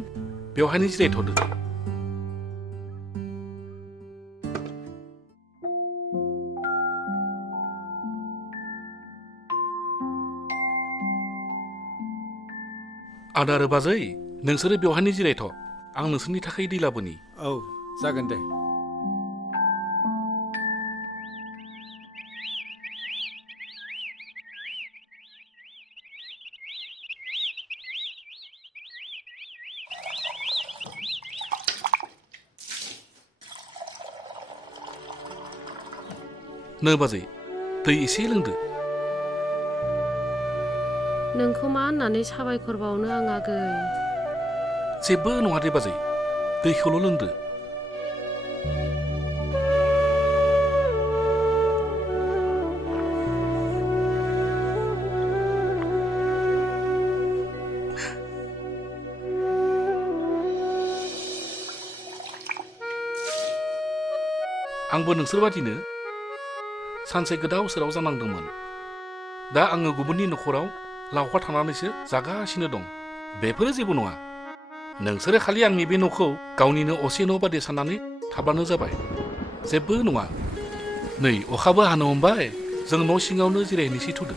बेवहायनो जिरायथ'दो। आदा आरो बाजै, नोंसोरो बेवहायनो जिरायथ'। आं नोंसोरनि थाखाय दै लाबोनि। औ जागोन दे। नो बाजै, दै एसे लोंदो। नोंखौ मा होननानै साबायखर बावनो आं आगै। जेबो नङा दे बाजै, दैखौल' लोंदो। आंबो नोंसोर बादिनो सानसे गोदाव सोराव जानांदोंमोन। दा आङो गुबुननि न'खराव लावखार थानानैसो जागासिनो दं। बेफोरो जेबो नङा। नोंसोरो खालि आंनि बे न'खौ गावनिनो असे न' बादि साननानै थाब्लानो जाबाय। जेबो नङा। नै अखाबो हानो हमबाय, जों न' सिङावनो जिरायहैनोसै थ'दो।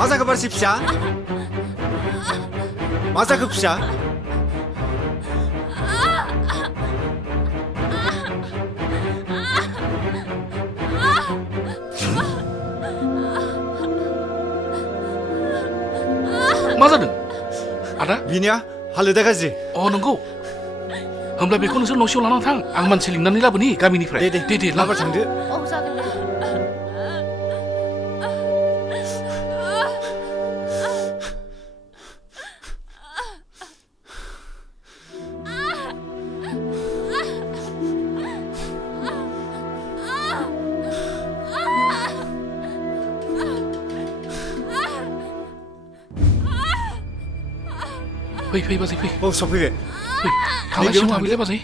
मा जाखो बारसि फिसा? मा जाखो फिसा? मा जादों आदा? बिनिया हालोदा गाज्रि। अ नंगौ। होमब्ला बेखौ नोंसोर न'सियाव लानानै थां, आं मानसि लिंनानै लाबोनि गामिनिफ्राय। दे लाबो थांदो। औ जागोन दे। फै बाजै फै। औ सफैबाय। फै थांलाय सिगाङाव हाबैलाय बाजै।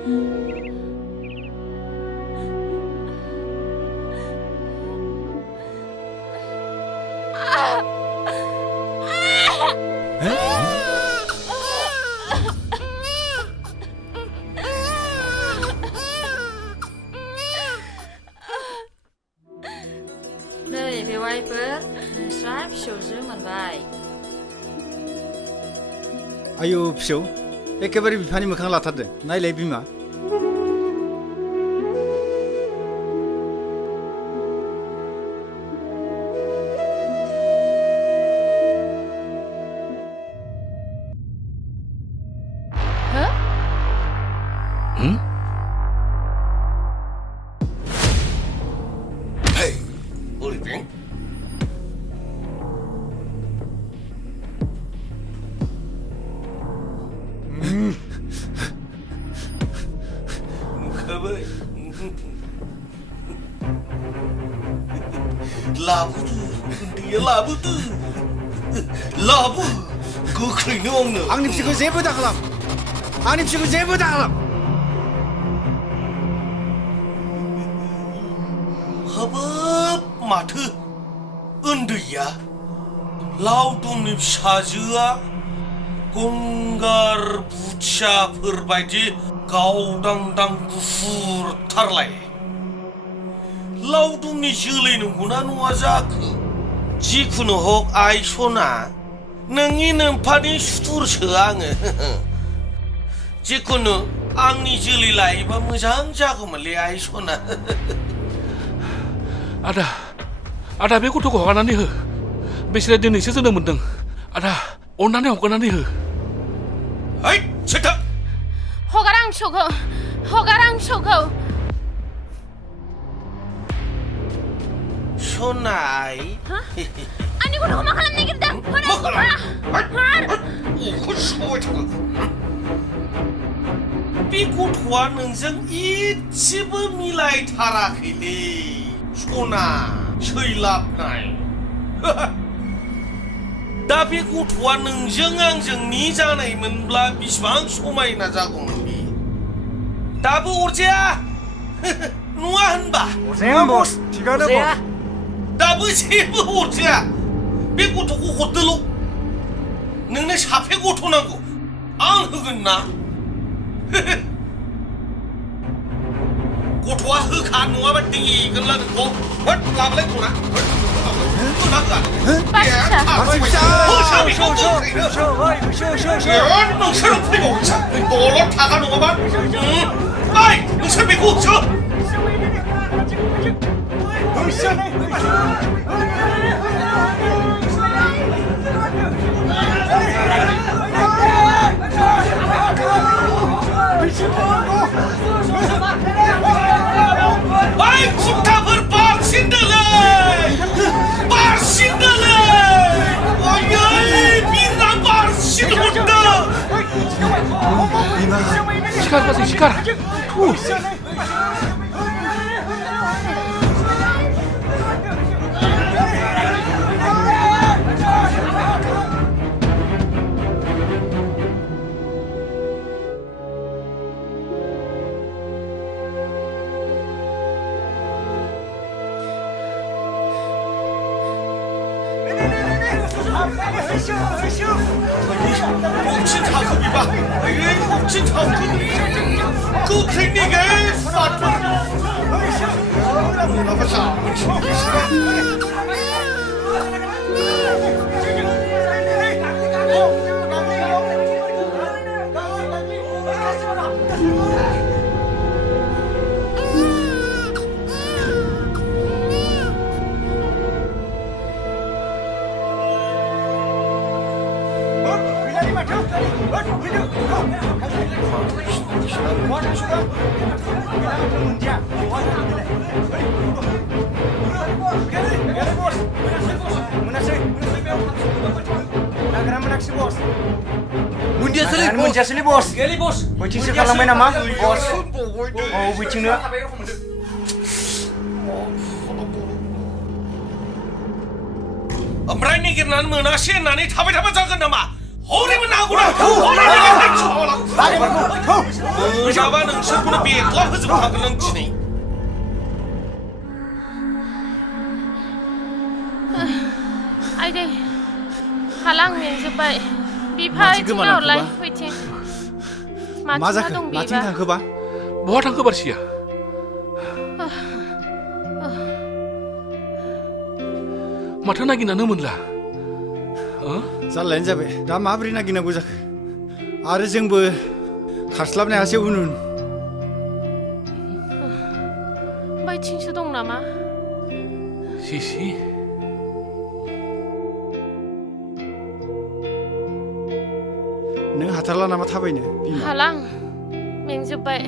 नै बेवाइफोर नोंस्रा फिसौजो मोनबाय आयौ फिसौ एखेबारे बिफानि मोखां लाथारदों नायलाय बिमा लाबो गोख्रैनो आंनो आंनि फिसाखौ जेबो दाखालाम आंनि फिसाखौ जेबो दाखालाम हाबाब माथो उन्दैया लावदुमनि फिसाजोआ गंगार बुथियाफोर बायदि गावदांदां गुफुरथारलाय लावदुमनि जोलै नंगौना नङा जाखो जिखुनु हक आइ सना नोंनि नोम्फानि सुथुरसो आङो जिखुनु आंनि जोलै लायोबा मोजां जागौमोनलै आइ सना आदा बे गथ'खौ हगारनानै हो बेसोरो दिनैसो जोनोम मोन्दों आदा अननानै हगारनानै हो है सेथा हगार आं फिसौखौ हगार आं फिसौखौ सनाय आंनि गथ'खौ मा खालामनो नागिरदों बे गथ'आ नोंजों इसेबो मिलायथाराखैलै सना सैलाबनाय दा बे गथ'आ नोंजों आंजों नि जानायमोनब्ला बिसिबां समायना जागौमोन बे दाबो अरजाया नङा होनबा अरजाया बस थिगानो बस दाबो जेबो अरजाया बे गथ'खौ हरदोल' नोंनो साफे गथ' नांगौ आं होगोन ना गथ'आ होखा नङाबा देगोनला नोंखौ हट लाबलाय गना नोंसोर फैबावनोसै दलद थाखा नङाबा नोंसोर बेखौ होसो खुंथाफोर बारसिनदोलै आयै बिरना बारसिन हरदों सिखार बाजै सिखार बबेथिं थाखो बिबा बबेथिं थांखो गोख्रै निगे फाटफोर मोनाबा मोनजासैलै बस बैथिंसो खालामबाय नामा बस बैथिंनो ओमफ्राय नागिरनानै मोनासै होननानै थाबाय थाबा जागोन नामा हरैबो नांगौना मोनाबा नोंसोरखौनो बेख्ला फोजोबखागोन नों दिनै आइदै हाला आं मेंजोब्बाय बिफा आथिं हरलाय फैथिं मा जाखो माथिं थांखोबा बहा थांखो बारसिया माथो नागिरनानै मोनला जारलायानो जाबाय दा माबोरै नागिरनांगौ जाखो आरो जोंबो खारस्लाबनो हायासै उन बैथिंसो दं नामा सिसि नों हाथारला नामा थाबायनो हाला आं मेंजोब्बाय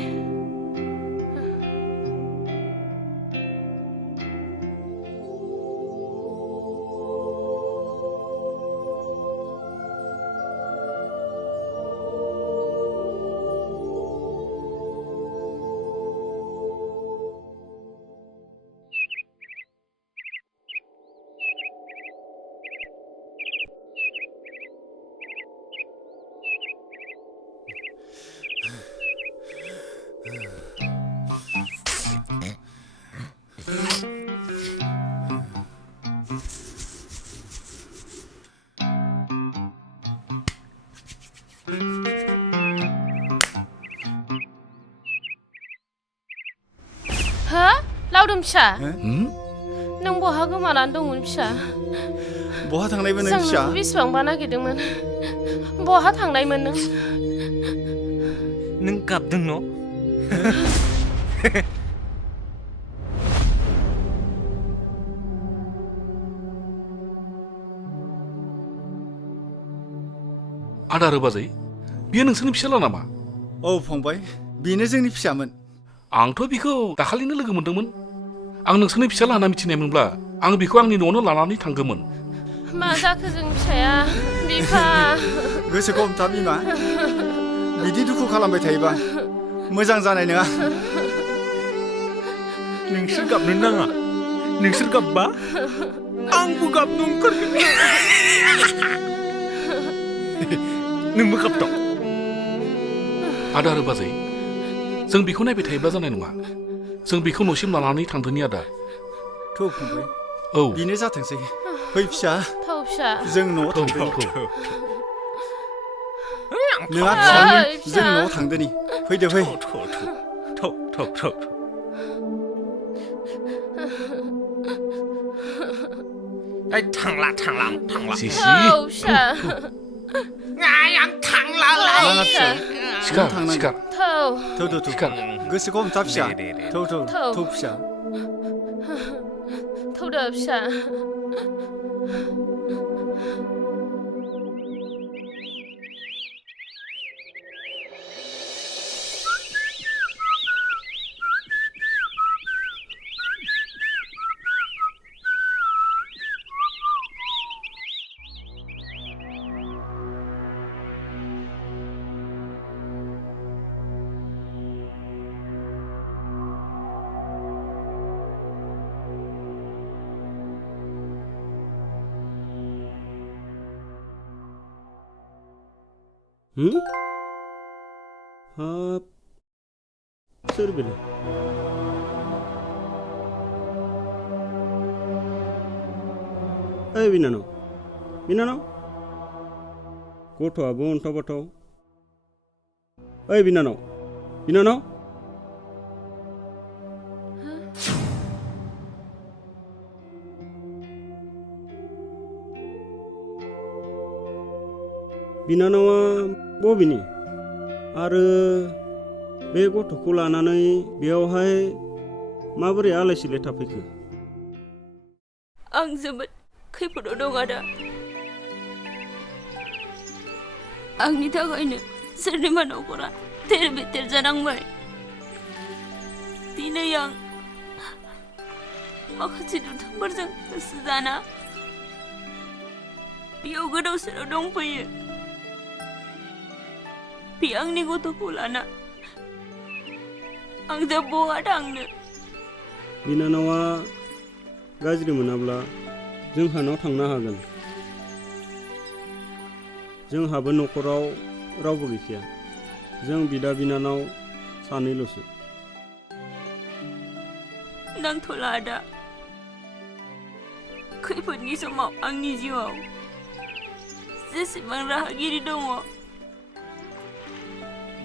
हो लावदुम फिसा नों बहा गोमानानै दंमोन फिसा बहा थांनायमोन नों फिसा जों बेसेबांबा नागिरदोंमोन बहा थांनायमोन नों गाबदों न' आदार बाजै बियो नोंसोरनि फिसाला नामा औ फंबाय बेनो जोंनि फिसामोन आंथ' बिखौ दाखालिनो लोगो मोनदोंमोन आं नोंसोरनि फिसाला होनना मिथिनायमोनब्ला आं बिखौ आंनि न'आवनो लानानै थांगौमोन मा जाखो जों फिसाया बिफा गोसोखौ हमथा बिमा बिदि दुखु खालामबाय थायोबा मोजां जानाय नङा नोंसोर गाबनो नाङा नोंसोर गाबबा आंबो गाबनो ओंखारगोन नोंबो गाबदों आदार बाजै जों बेखौ नायबाय थायोब्ला जानाय नङा जों बेखौ न'सिम लानानै थांदोनि आदा थौ फंबाय औ बेनो जाथोंसै फै फिसा थौ फिसा जों न'आव थांदोनि नोंहा फिसा जों न'आव थांदोनि फैदो फै थांला फिसा आं थांलालाय सिखार थौ गोसोखौ हमथा फिसा थौ फिसा थौदो फिसा हाब सोर बेलाय ओइ बिनानाव गथ'आबो अन्थाव बाथाव ओइ बिनानाव बिनानावा बबेनि आरो बे गथ'खौ लानानै बेयावहाय माबोरै आलाय सिलाय थाफैखो आं जोबोद खैफोदाव दं आदा आंनि थाखायनो सोरनिबा न'खरा थेर बेथेर जानांबाय दिनै आं माखासे दुथांफोरजों गोसो जाना बेयाव गोदाव सोराव दंफैयो बे आंनि गथ'खौ लाना आं दा बहा थांनो बिनानावा गाज्रि मोनाब्ला जोंहानाव थांनो हागोन जोंहाबो न'खराव रावबो गैखाया। जों बिदा बिनानाव सानैल'सो। नांथ'ला आदा। खैफोदनि समाव आंनि जिउआव जेसेबां राहागिरि दङ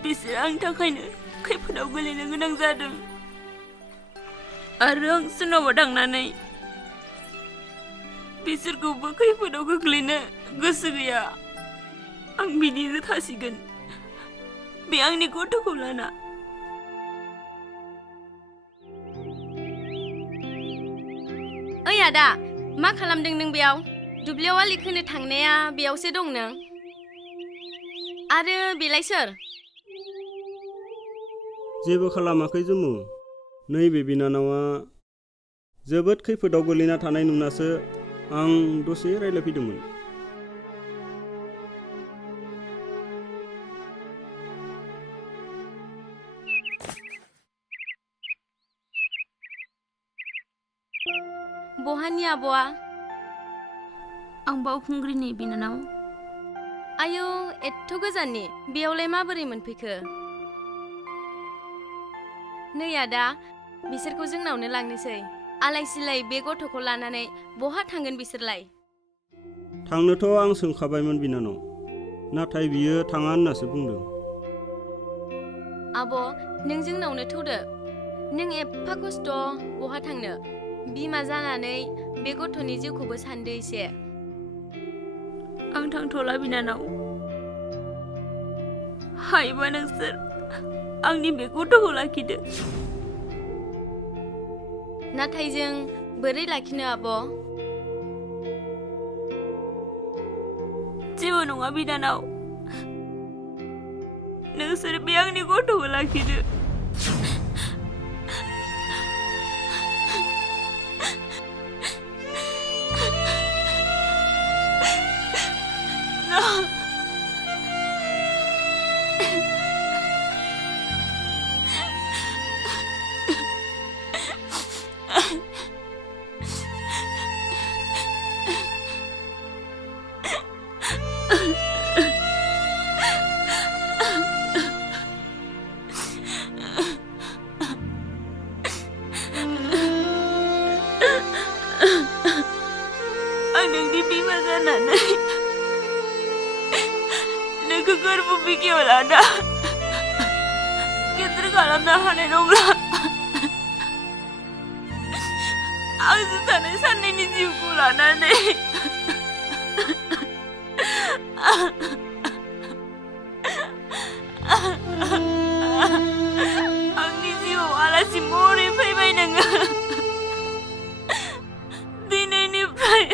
बिसोर आंनि थाखायनो खैफोदाव गोलैनो गोनां जादों। आरो आं सोनाबाव थांनानै बिसोरखौबो खैफोदाव गोग्लैनो गोसो गैया। आं बिदिनो थासिगोन बे आंनि गथ'खौ लाना। ओइ आदा, मा खालामदों नों बेयाव? दुब्लियाव आलि खोनो थांनाया बेयावसो दं नों। आरो बेलाय सोर? जेबो खालामाखै जुमु। नैबे बिनानावा जोबोद खैफोदाव गोलैना थानाय नुनासो आं दसे रायज्लायफैदोंमोन। बहानि आब'आ? आं बावखुंग्रिनि बिनानाव। आयौ, एथ' गोजाननि? बेयावलाय माबोरै मोनफैखो? नै आदा, बिसोरखौ जोंनावनो लांनोसै। आलाय सिलाय बे गथ'खौ लानानै बहा थांगोन बिसोरलाय? थांनोथ' आं सोंखाबायमोन बिनानाव, नाथाय बियो थाङा होननासो बुंदों। आब', नों जोंनावनो थौदो। नों एफा खस्थ' बहा थांनो? बिमा जानानै बे गथ'नि जिउखौबो सानदो एसे। आं थांथ'ला बिनानाव। हायोबा नोंसोर आंनि बे गथ'खौ लाखिदो। नाथाय जों बोरै लाखिनो आब'? जेबो नङा बिनानाव, नोंसोर बे आंनि गथ'खौ लाखिदो। नोंखौ गोरबो बिखायाव लाना गिदिर खालामनो हानाय नंला। आंजों थानाय सानैनि जिउखौ लानानै आंनि जिउआव आलासि महरै फैबाय नोङो। दिनैनिफ्राय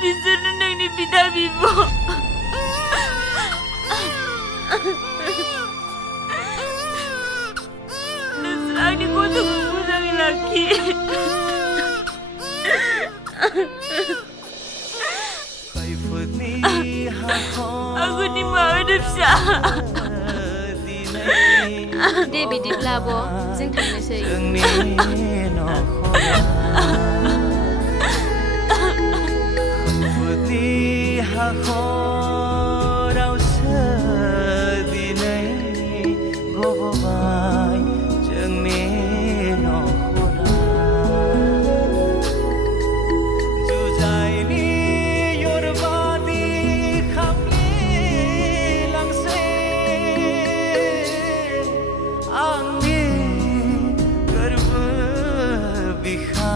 बिसोरनो नोंनि बिदा बिब'। नोंसोर आंनि गथ'खौ मोजाङै लाखि। आंनि मा होनो फिसा। दे बिदिब्ला आब', जों थांनोसै। हाखरावसो दिनै गबोबाय जोंनि न'खरा। जुजाइनि अरबादि खामग्लिलांसै आंनि गोरबो बिखा।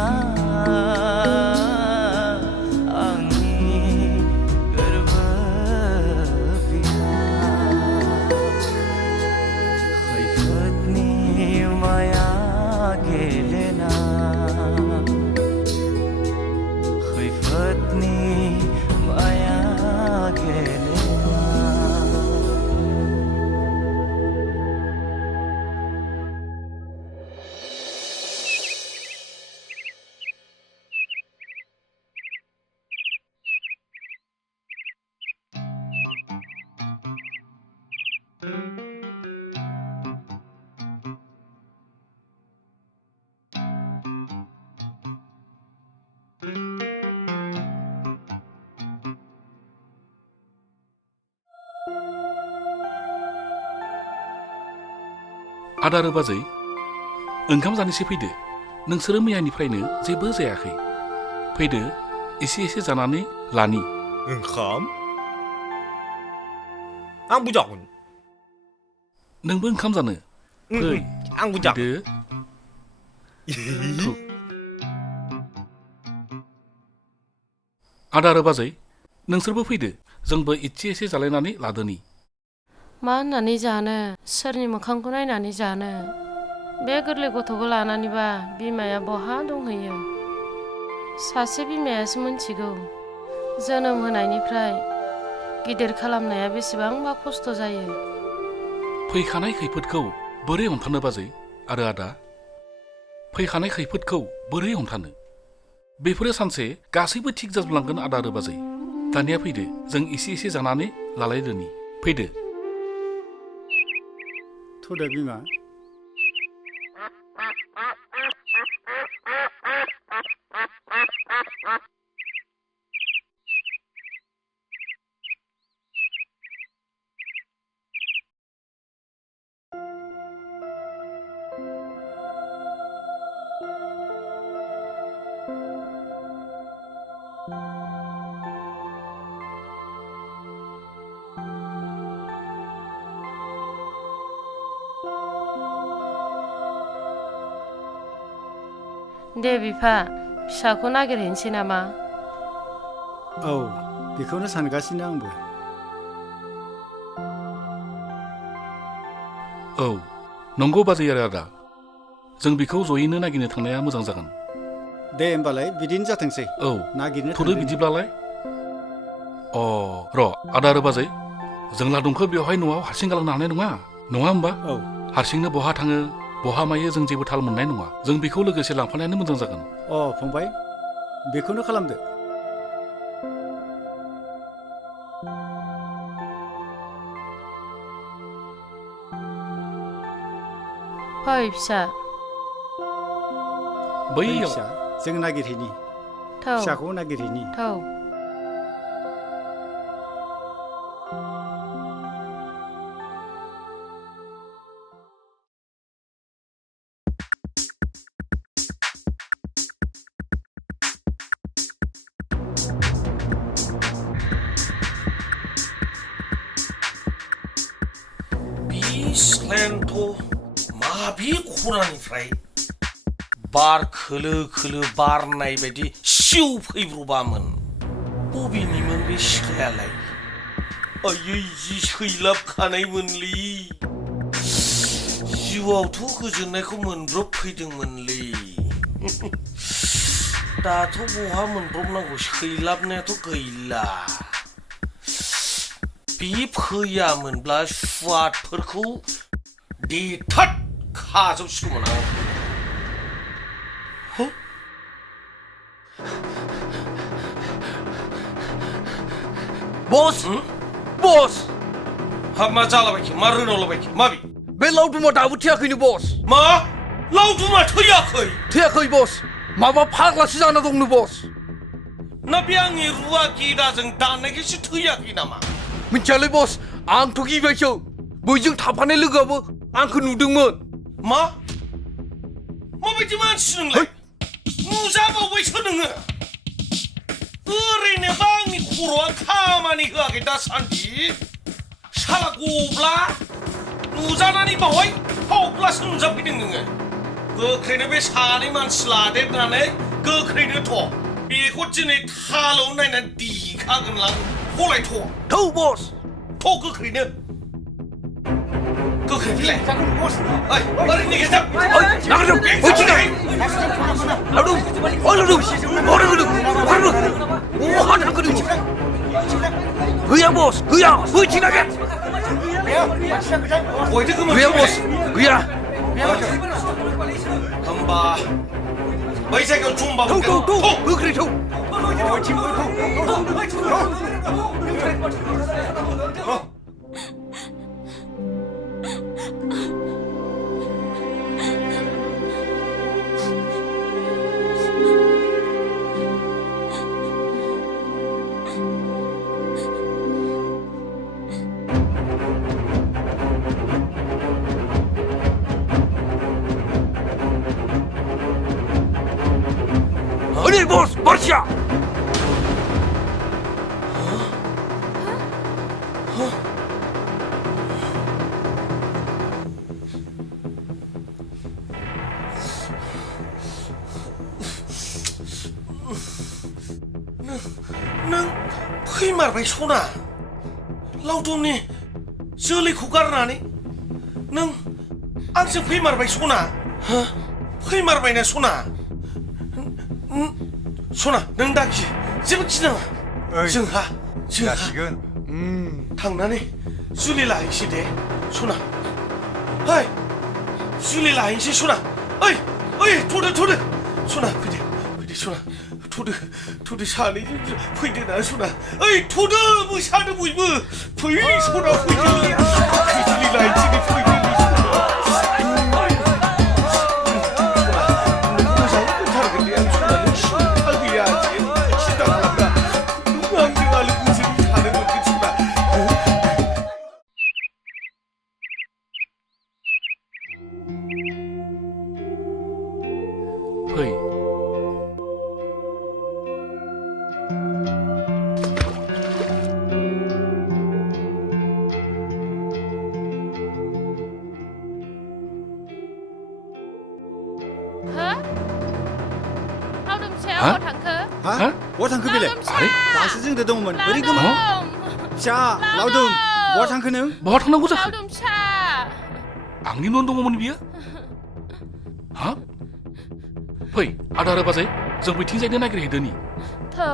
आदा आरो बाजै ओंखाम जानोसो फैदो नोंसोरो मैयानिफ्रायनो जेबो जायाखै फैदो एसे जानानै लानि ओंखाम आंबो जागोन नोंबो ओंखाम जानो फै आंबो जागोन आदा आरो बाजै नोंसोरबो फैदो जोंबो एसे जालायनानै लादोनि मा होननानै जानो सोरनि मोखांखौ नायनानै जानो बे गोरलै गथ'खौ लानानैबा बिमाया बहा दंहैयो सासे बिमायासो मोनथिगौ जोनोम होनायनिफ्राय गिदिर खालामनाया बेसेबांबा खस्थ' जायो फैखानाय खैफोदखौ बोरै हमथानो बाजै आरो आदा फैखानाय खैफोदखौ बोरै हमथानो बेफोरो सानसे गासैबो थिग जाजोबलांगोन आदा आरो बाजै दानिया फैदो जों एसे जानानै लालायदोनि फैदो थुदो बिमा दे बिफा फिसाखौ नागिरहैनोसै नामा औ बेखौनो सानगासिनो आंबो औ नंगौ बाजै आरो आदा जों बेखौ जयैनो नागिरनो थांनाया मोजां जागोन दे होमबालाय बिदिनो जाथोंसै औ नागिरनो थुदो बिदिब्लालाय र' आदा आरो बाजै जों लादुंखौ बेवहाय न'आव हारसिं गालांनो हानाय नङा होमबा औ हारसिंनो बहा थाङो बहा मायो जों जेबो थाल मोननाय नङा जों बेखौ लोगोसे लांफानायानो मोजां जागोन फंबाय बेखौनो खालामदो फै फिसा बैयाव जों नागिरहैनि फिसाखौ नागिरहैनि सिख्लायानोथ' माबे खनानिफ्राय बार खोलो बारनाय बायदि सिउ फैब्रबामोन बबेनिमोन बे सिख्लायालाय आयै जि सैलाबखानायमोनलै जिउआवथ' गोजोननायखौ मोनब्रबफैदोंमोनलै दाथ' बहा मोनब्रबनांगौ सैलाबनायाथ' गैला बे फैयामोनब्ला सुवादफोरखौ देथाद खाजोबसिगौमोन आं बस बस हाब मा जालाबायखो मा रोनावलाबायखो माबि बे लावदुमा दाबो थैयाखैनो बस मा लावदुमा थैयाखै बस माबा फाग्लासो जाना दंनो बस ना बे आंनि रुवा गेदाजों दाननायखायसो थैयाखै नामा मिथियालै बस आंथ' गिबायसो बैजों थाफानाय लोगोआबो आंखौ नुदोंमोन मा माबायदि मानसि नोंलाय नुजाबावबायसो नोङो ओरैनोबा आंनि खर'आ खामानि होआखै दासान्दि साला गब्ला नुजानानै बावहाय फावब्लासो नुजाफैदों नोङो गोख्रैनो बे सानै मानसि लादेरनानै गोख्रैनो थ' बेखौ दिनै थालाव नायनानै देखागोनलां गलायथ' थौ बस थ' गोख्रैनो गोख्रै फैलाय ओरैनो गेजेर गैया बस गैया बैथिं नागिर गैया बस गैया होमबा बै जायगायाव जमबा थौ गोख्रै थौ Marcia! नों फैमारबाय सना लावदुमनि जोलैखौ गारनानै नों आंजों फैमारबाय सना फैमारबायना सना सना नों दाखि जेबो गिनाङा जोंहा थांनानै जुलि लाहैसै दे सना ओइ जुलि लाहैसै सना ओइ ओइ थ'दो सना फैदो सना थ'दो सानैजों फैदो ना सना ओइ थ'दो मोसानो बयबो फै सना फैदो जुलि लाहैसै फैदो बहा थांखो बेलाय दासो जोंदो दंमोन बोरै गोमा फिसा लावदुम बहा थांखो नों बहा थांनांगौ जाखो आंनि न' दङमोन बियो हा फै आदा आरो बाजै जों बैथिंजायनो नागिरहैदोनि थौ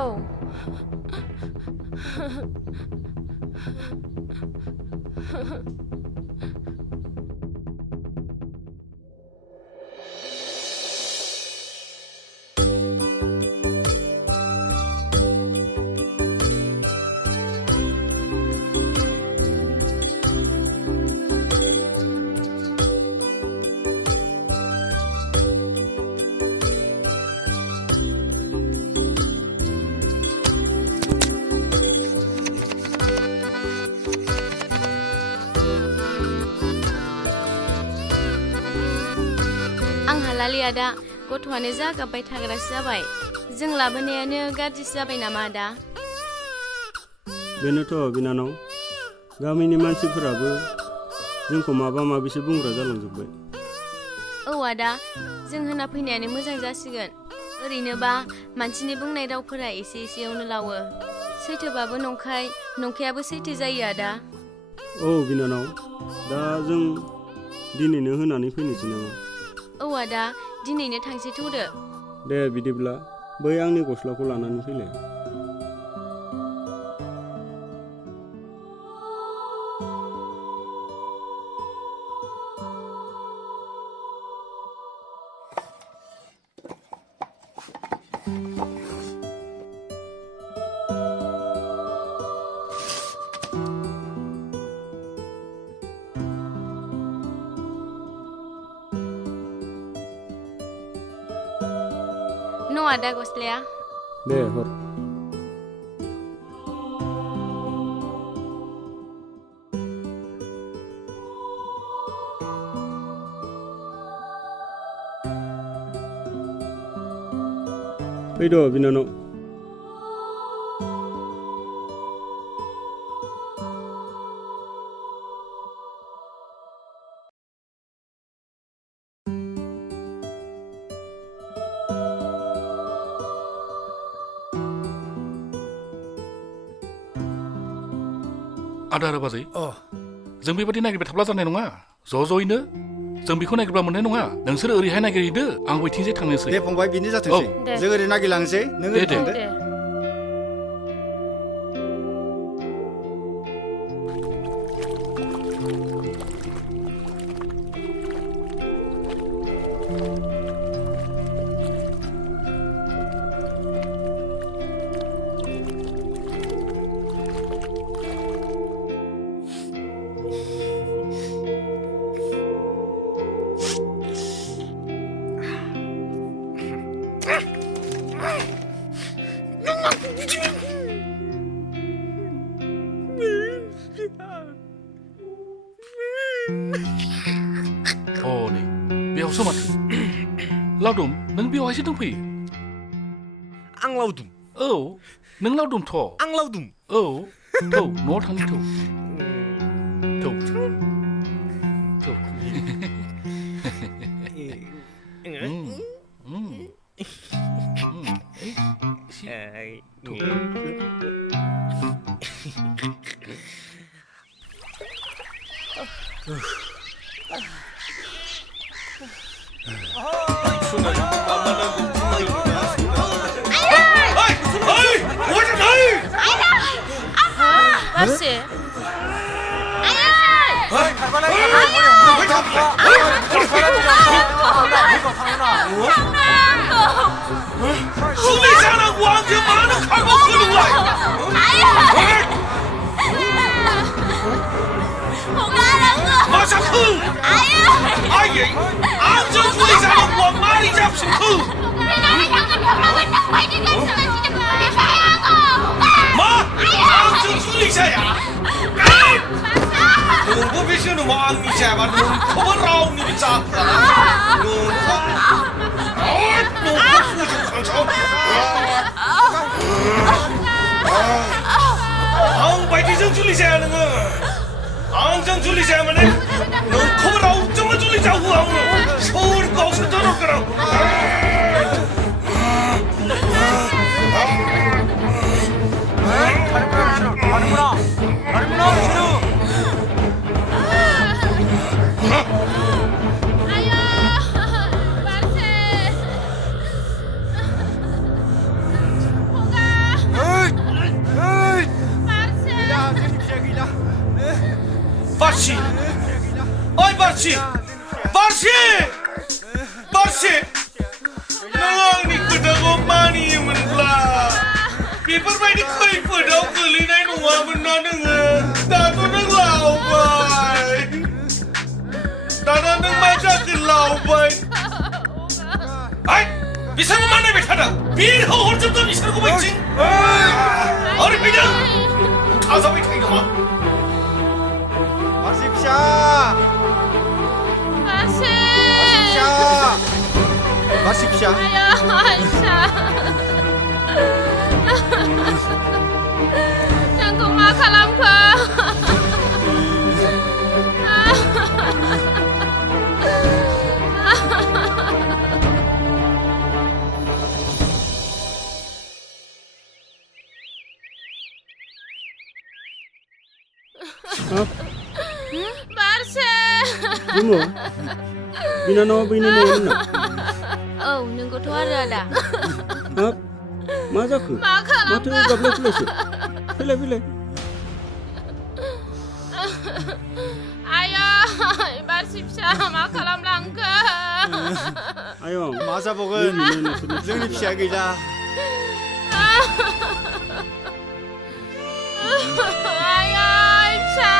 लालि आदा गथ'आनो जा गाबबाय थाग्रासो जाबाय जों लाबोनायानो गाज्रिसो जाबाय नामा आदा बेनोथ' बिनानाव गामिनि मानसिफोराबो जोंखौ माबा माबिसो बुंग्रा जालांजोब्बाय औ आदा जों होना फैनायानो मोजां जासिगोन ओरैनोबा मानसिनि बुंनाय रावफोरा एसे एसेयावनो लावो सैथोबाबो नंखायाबो सैथो जायो आदा औ बिनानाव दा जों दिनैनो होनानै फैनोसै नामा औ आदा दिनैनो थांसै थौदो दे बिदिब्ला बै आंनि गस्लाखौ लानानै फैलाय आदा गस्लाया दे हर फैद' बिनानाव आदा आरो बाजै जों बेबायदि नागिरबाय थाब्ला जानाय नङा ज'ज'यैनो जों बेखौ नागिरब्ला मोननाय नङा नोंसोर ओरैहाय नागिरहैदो आं बैथिंजाय थांनोसै दे फंबाय बिनो जाथोंसै जों ओरै नागिरलांसै नों ओरै थांदो बेयावसो माथो लावदुम नों बेवहायसो दंफैयो आं लावदुम औ नों लावदुमथ' आं लावदुम औ थौ न'आव थांनि थौ बारसे जुलि जानांगौ आंजों मानो खारबावखो नोंलाय मा जाखो आयै आंजों जुलि जानांगौआ मारै जाफिनखो मा आंजों जुलि जाया नोंबो बे जोनोमाव आंनि जायाबा नोंखौबो रावनिबो जाहोआ आं बायदिजों जुलि जाया नोङो आंजों जुलि जाया माने नोंखौबो रावजोंबो जुलि जाहोआ आङो सोरगोआवसो दोनहरगोन आं Barsi! Oi Barsi! Barsi! Barsi! नों आंनि खोथाखौ मानियोमोनब्ला बेफोरबायदि खैफोदाव गोलैनाय नङामोन ना नोङो दाथ' नों लावबाय दाना नों मा जाखो लावबाय हाय बिसोरखौ मा नायबाय थादों बिर हरजोबदों बिसोरखौ बैथिं ओरै फैदों थाजाबाय थायो नामा बारसे फिसा बारसे फिसा नोंखौ मा खालामखो बारसे Dimo, binanawa bini nawa na. औ नोंगौथ' आरो आदा Hap, ma जाखो? माथो गाबलाय फैलायसो? फैलाय फैलाय. आया बारसे फिसा मा खालामलांखो Ayong, मा जाबावगोन जोंनि फिसाया गैला आया फिसा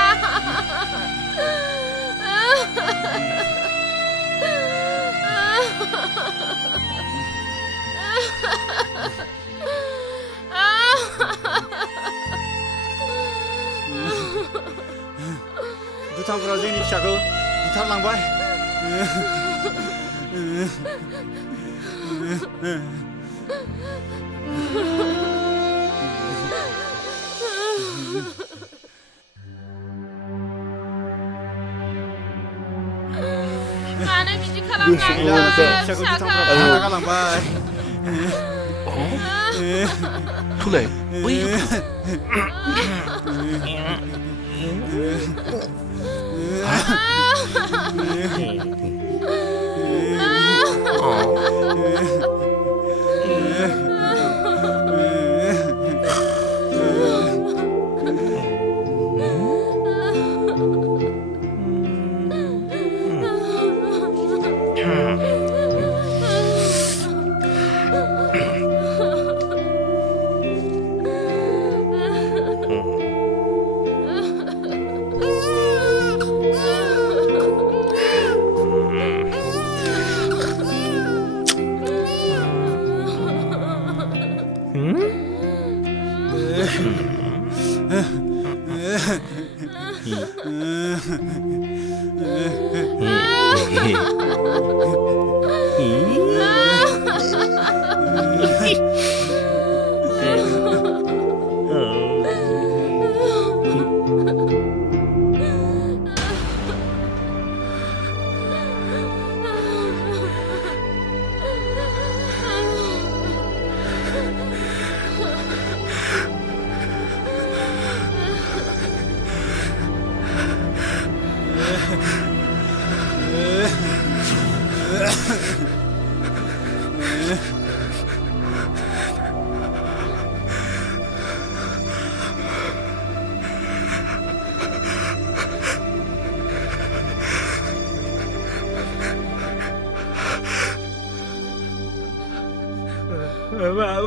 दुथांफोरा जोंनि फिसाखौ बुथारलांबाय मानो बिदि खालामलांखो फिसाखौ दुथांफोरा बुथारना गालांबाय थुलाय बै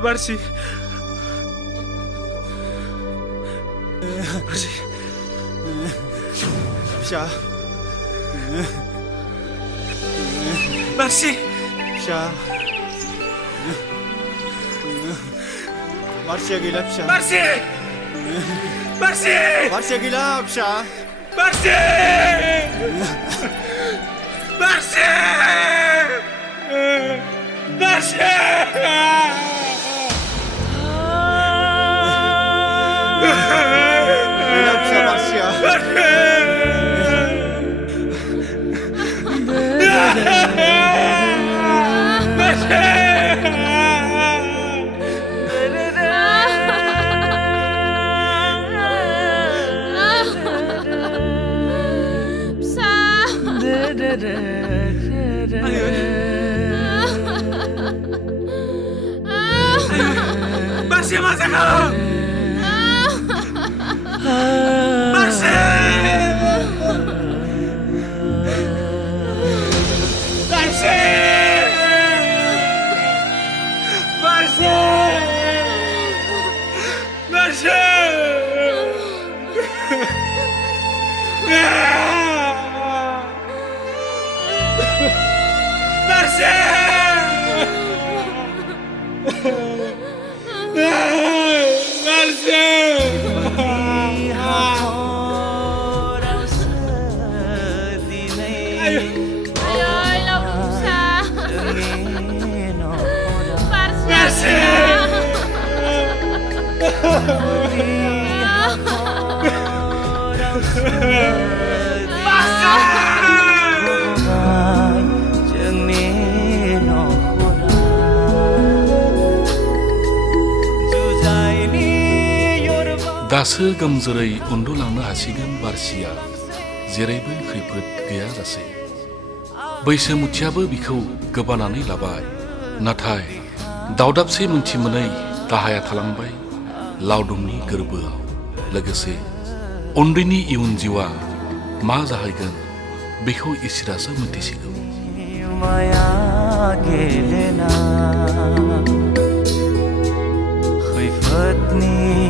Barsi. फिसा Barsi. फिसा बारसिया गैला फिसा Barsi. Barsi. बारसिया गैला फिसा Barsi. Barsi. Barsi. गैला फिसा Barasiya Barsi masa kau? Barsi. Barsi. Barsi. Barsi. Barsi. दासो गोमजोरै उन्दुलांनो हासिगोन बारसिया जेरैबो खैफोद गैयाजासे बैसोमुथियाबो बिखौ गोबानानै लाबाय नाथाय दावदाबसे मोनथि मोनै दाहाया थालांबाय लावदुमनि गोरबोआव लोगोसे उन्दैनि इयुन जिउआ मा जाहैगोन बेखौ इसोरासो मिथिसिगौ माया गेलेना खैफोदनि